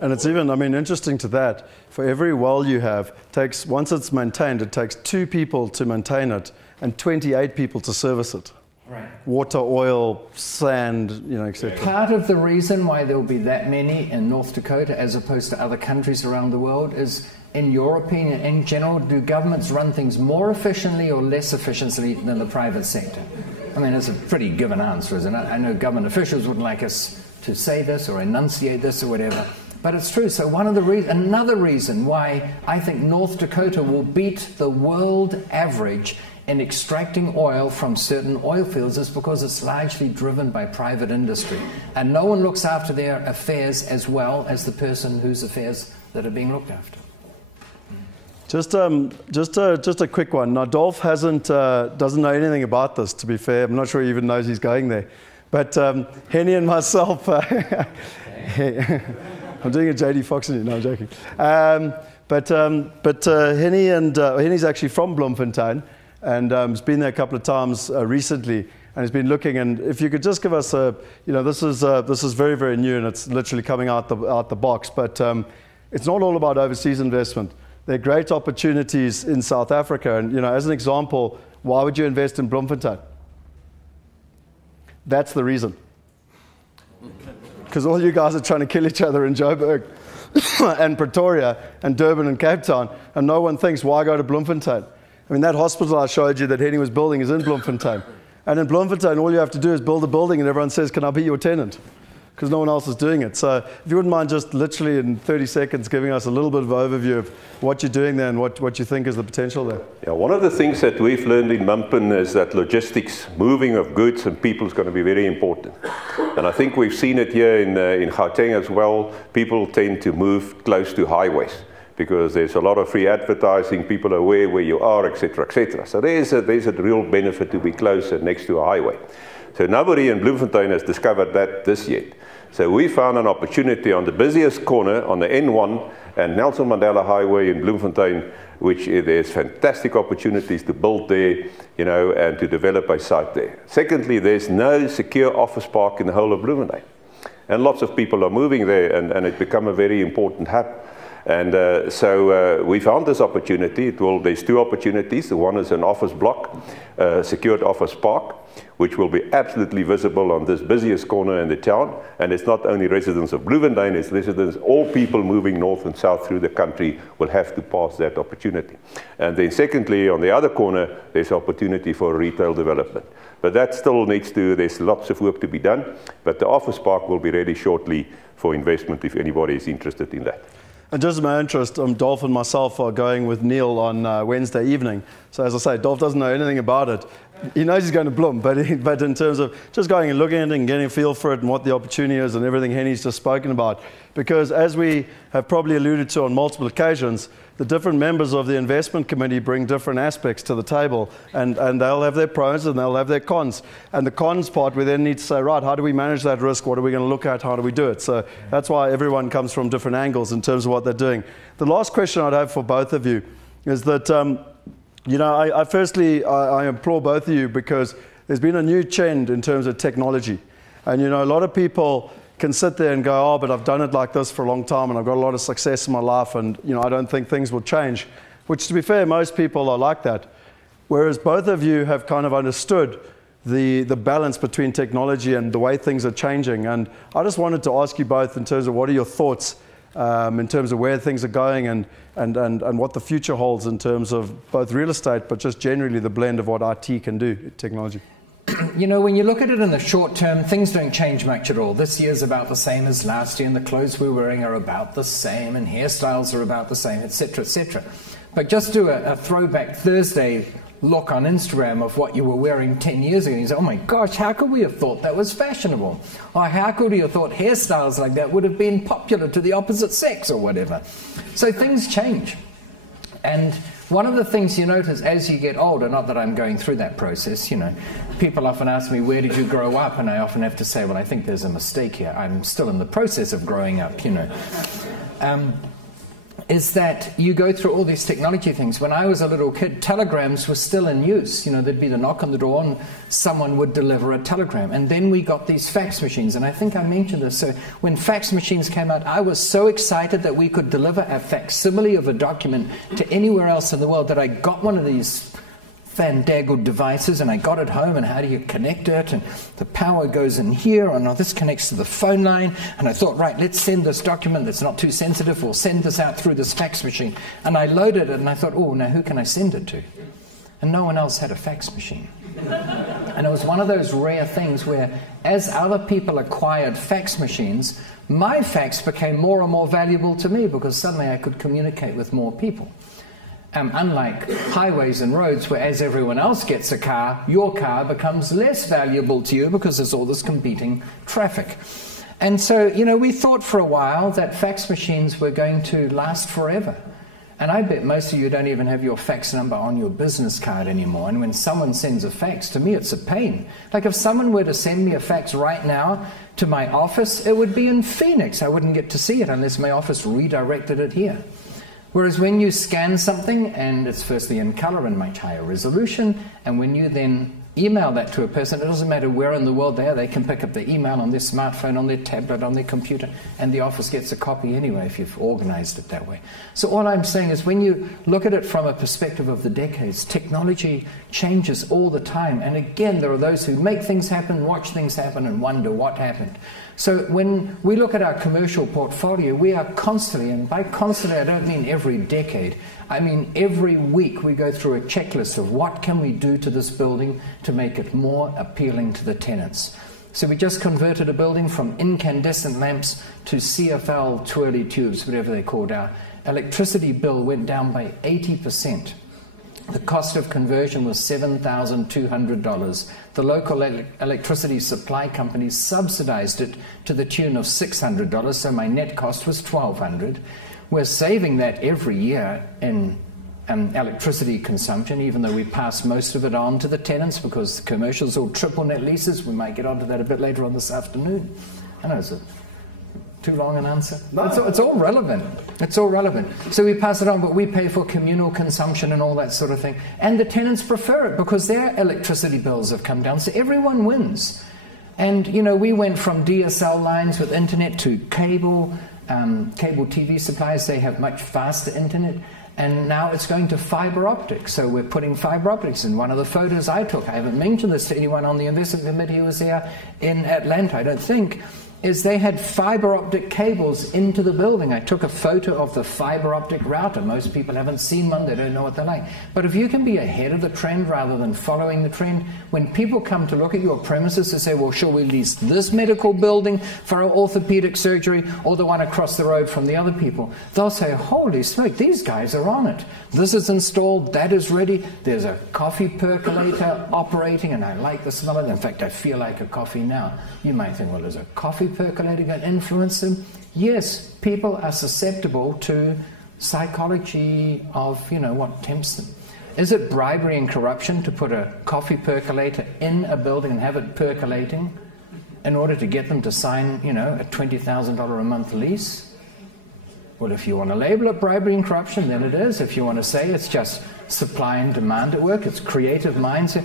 And it's even, I mean, interesting to that, for every well you have, takes, once it's maintained, it takes 2 people to maintain it and 28 people to service it. Right. Water, oil, sand, you know, etc. Part of the reason why there will be that many in North Dakota as opposed to other countries around the world is, in your opinion, in general, do governments run things more efficiently or less efficiently than the private sector? I mean, it's a pretty given answer, isn't it? I know government officials wouldn't like us to say this or enunciate this or whatever. But it's true. So another reason why I think North Dakota will beat the world average in extracting oil from certain oil fields is because it's largely driven by private industry. And no one looks after their affairs as well as the person whose affairs that are being looked after. Just a quick one. Now, Dolph doesn't know anything about this, to be fair. I'm not sure he even knows he's going there. But Henny and myself... I'm doing a JD Fox in you. No, I'm joking. Henny's actually from Bloemfontein, and he's been there a couple of times recently, and he's been looking. And if you could just give us a, you know, this is very, very new, and it's literally coming out the box. But it's not all about overseas investment. There are great opportunities in South Africa, and you know, as an example, why would you invest in Bloemfontein? That's the reason. Because all you guys are trying to kill each other in Joburg and Pretoria and Durban and Cape Town, and no one thinks, why go to Bloemfontein? I mean, that hospital I showed you that Henny was building is in Bloemfontein. And in Bloemfontein, all you have to do is build a building and everyone says, can I be your tenant? Because no one else is doing it. So if you wouldn't mind just literally in 30 seconds giving us a little bit of overview of what you're doing there and what you think is the potential there. Yeah, one of the things that we've learned in Mumpen is that logistics, moving of goods and people is going to be very important. And I think we've seen it here in Gauteng as well. People tend to move close to highways because there's a lot of free advertising, people are aware where you are, etc., etc. So there's a real benefit to be close and next to a highway. So nobody in Bloemfontein has discovered that this yet. So we found an opportunity on the busiest corner on the N1 and Nelson Mandela Highway in Bloemfontein, which there's fantastic opportunities to build there, you know, and to develop a site there. Secondly, there's no secure office park in the whole of Bloemfontein. And lots of people are moving there, and it become a very important hub. And so we found this opportunity. There's 2 opportunities. The one is an office block, secured office park, which will be absolutely visible on this busiest corner in the town. And it's not only residents of Bloemfontein, it's residents, all people moving north and south through the country will have to pass that opportunity. And then secondly, on the other corner, there's opportunity for retail development. But that still there's lots of work to be done. But the office park will be ready shortly for investment if anybody is interested in that. And just in my interest, Dolph and myself are going with Neil on Wednesday evening. So as I say, Dolph doesn't know anything about it. He knows he's going to Bloem, but in terms of just going and looking at it and getting a feel for it and what the opportunity is and everything Henny's just spoken about. Because as we have probably alluded to on multiple occasions, the different members of the investment committee bring different aspects to the table, and they'll have their pros and they'll have their cons. And the cons part, we then need to say, right, how do we manage that risk? What are we going to look at? How do we do it? So that's why everyone comes from different angles in terms of what they're doing. The last question I'd have for both of you is that, you know, I implore both of you because there's been a new trend in terms of technology. And, you know, a lot of people can sit there and go, oh, but I've done it like this for a long time and I've got a lot of success in my life and, you know, I don't think things will change. Which, to be fair, most people are like that. Whereas both of you have kind of understood the balance between technology and the way things are changing. And I just wanted to ask you both in terms of what are your thoughts in terms of where things are going and what the future holds in terms of both real estate, but just generally the blend of what IT can do, technology. You know, when you look at it in the short term, things don't change much at all. This year's about the same as last year, and the clothes we're wearing are about the same, and hairstyles are about the same, etc., etc. But just do a throwback Thursday look on Instagram of what you were wearing 10 years ago. And you say, oh my gosh, how could we have thought that was fashionable? Or how could we have thought hairstyles like that would have been popular to the opposite sex or whatever? So things change. And one of the things you notice as you get older, not that I'm going through that process, you know, people often ask me, where did you grow up? And I often have to say, well, I think there's a mistake here. I'm still in the process of growing up, you know. Is that you go through all these technology things. When I was a little kid, telegrams were still in use. You know, there'd be the knock on the door and someone would deliver a telegram. And then we got these fax machines. And I think I mentioned this. So when fax machines came out, I was so excited that we could deliver a facsimile of a document to anywhere else in the world that I got one of these fandangled devices, and I got it home, and how do you connect it, and the power goes in here, and this connects to the phone line, and I thought, right, let's send this document that's not too sensitive, we'll send this out through this fax machine. And I loaded it, and I thought, oh, now who can I send it to? And no one else had a fax machine. And it was one of those rare things where, as other people acquired fax machines, my fax became more and more valuable to me, because suddenly I could communicate with more people. Unlike highways and roads, where as everyone else gets a car, your car becomes less valuable to you because there's all this competing traffic. And so, you know, we thought for a while that fax machines were going to last forever. And I bet most of you don't even have your fax number on your business card anymore. And when someone sends a fax, to me it's a pain. Like if someone were to send me a fax right now to my office, it would be in Phoenix. I wouldn't get to see it unless my office redirected it here. Whereas when you scan something, and it's firstly in color and much higher resolution, and when you then email that to a person, it doesn't matter where in the world they are, they can pick up the email on their smartphone, on their tablet, on their computer, and the office gets a copy anyway if you've organized it that way. So all I'm saying is when you look at it from a perspective of the decades, technology changes all the time. And again, there are those who make things happen, watch things happen, and wonder what happened. So when we look at our commercial portfolio, we are constantly, and by constantly I don't mean every decade, I mean every week we go through a checklist of what can we do to this building to make it more appealing to the tenants. So we just converted a building from incandescent lamps to CFL twirly tubes, whatever they're called. Our electricity bill went down by 80%. The cost of conversion was $7,200. The local electricity supply company subsidized it to the tune of $600, so my net cost was $1,200. We're saving that every year in electricity consumption, even though we pass most of it on to the tenants because the commercials all triple net leases. We might get onto that a bit later on this afternoon. I know it's too long an answer. No. It's all relevant. It's all relevant. So we pass it on, but we pay for communal consumption and all that sort of thing. And the tenants prefer it because their electricity bills have come down. So everyone wins. And, you know, we went from DSL lines with internet to cable TV suppliers. They have much faster internet. And now it's going to fiber optics. So we're putting fiber optics in. One of the photos I took, I haven't mentioned this to anyone on the investment committee who was there in Atlanta, I don't think, is they had fiber optic cables into the building. I took a photo of the fiber optic router. Most people haven't seen one, they don't know what they're like. But if you can be ahead of the trend rather than following the trend, when people come to look at your premises to say, well, shall we lease this medical building for our orthopedic surgery or the one across the road from the other people, they'll say, holy smoke, these guys are on it. This is installed, that is ready, there's a coffee percolator operating, and I like the smell of it. In fact, I feel like a coffee now. You might think, well, there's a coffee percolating and influence them? Yes, people are susceptible to psychology of, you know, what tempts them. Is it bribery and corruption to put a coffee percolator in a building and have it percolating in order to get them to sign, you know, a $20,000 a month lease? Well, if you want to label it bribery and corruption, then it is. If you want to say it's just supply and demand at work, it's creative minds.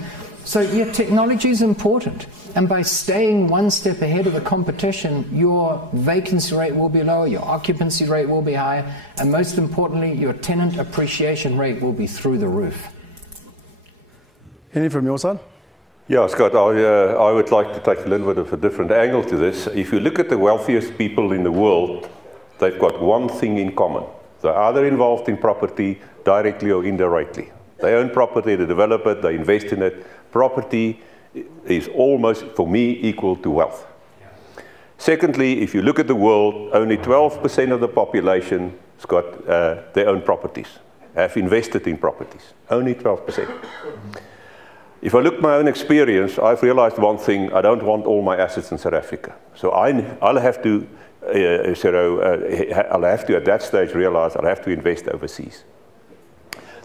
So, yeah, technology is important. And by staying one step ahead of the competition, your vacancy rate will be lower, your occupancy rate will be higher, and most importantly, your tenant appreciation rate will be through the roof. Any from your side? Yeah, Scott, I would like to take a little bit of a different angle to this. If you look at the wealthiest people in the world, they've got one thing in common. They're either involved in property directly or indirectly. They own property, they develop it, they invest in it. Property is almost, for me, equal to wealth. Secondly, if you look at the world, only 12% of the population has got their own properties. have invested in properties. Only 12%. If I look at my own experience, I've realized one thing: I don't want all my assets in South Africa. So I'll have to, at that stage, realize I'll have to invest overseas.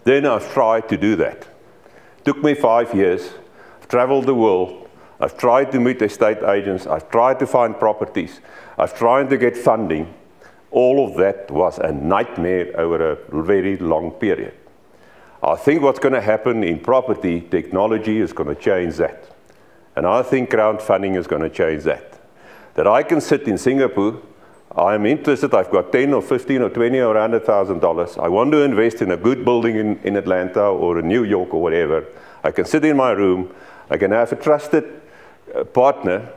Then I've tried to do that. Took me 5 years. I've traveled the world. I've tried to meet estate agents. I've tried to find properties. I've tried to get funding. All of that was a nightmare over a very long period. I think what's going to happen in property, technology is going to change that. And I think crowdfunding is going to change that. That I can sit in Singapore, I'm interested, I've got 10 or 15 or 20 or $100,000. I want to invest in a good building in Atlanta or in New York or whatever. I can sit in my room, I can have a trusted partner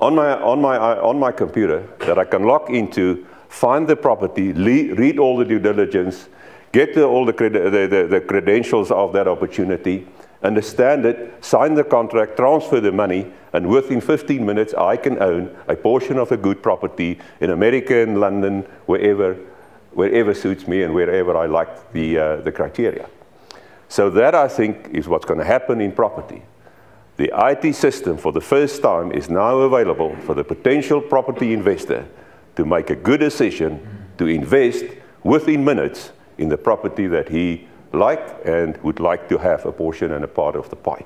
on my computer that I can log into, find the property, read all the due diligence, get all the credentials of that opportunity, understand it, sign the contract, transfer the money, and within 15 minutes I can own a portion of a good property in America, in London, wherever suits me and wherever I like the criteria. So that, I think, is what's going to happen in property. The IT system, for the first time, is now available for the potential property investor to make a good decision to invest within minutes in the property that he liked and would like to have a portion and a part of the pie.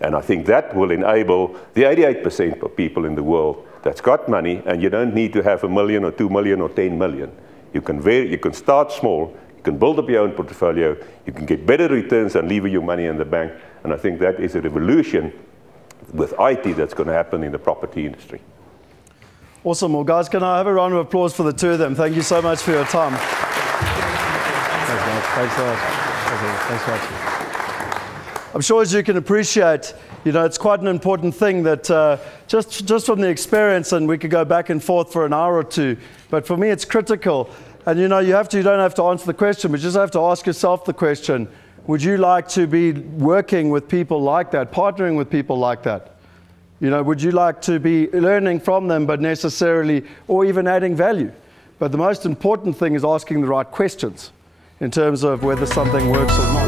And I think that will enable the 88% of people in the world that's got money, and you don't need to have $1 million or $2 million or 10 million. You can start small, you can build up your own portfolio, you can get better returns than leaving your money in the bank, and I think that is a revolution with IT that's going to happen in the property industry. Awesome. Well, guys, can I have a round of applause for the two of them? Thank you so much for your time. Thanks so much. Thanks so much. I'm sure, as you can appreciate, it's quite an important thing that just from the experience, and we could go back and forth for an hour or two, but for me it's critical. And you don't have to answer the question, but you just have to ask yourself the question: would you like to be working with people like that, partnering with people like that? Would you like to be learning from them, but necessarily, or even adding value? But the most important thing is asking the right questions in terms of whether something works or not.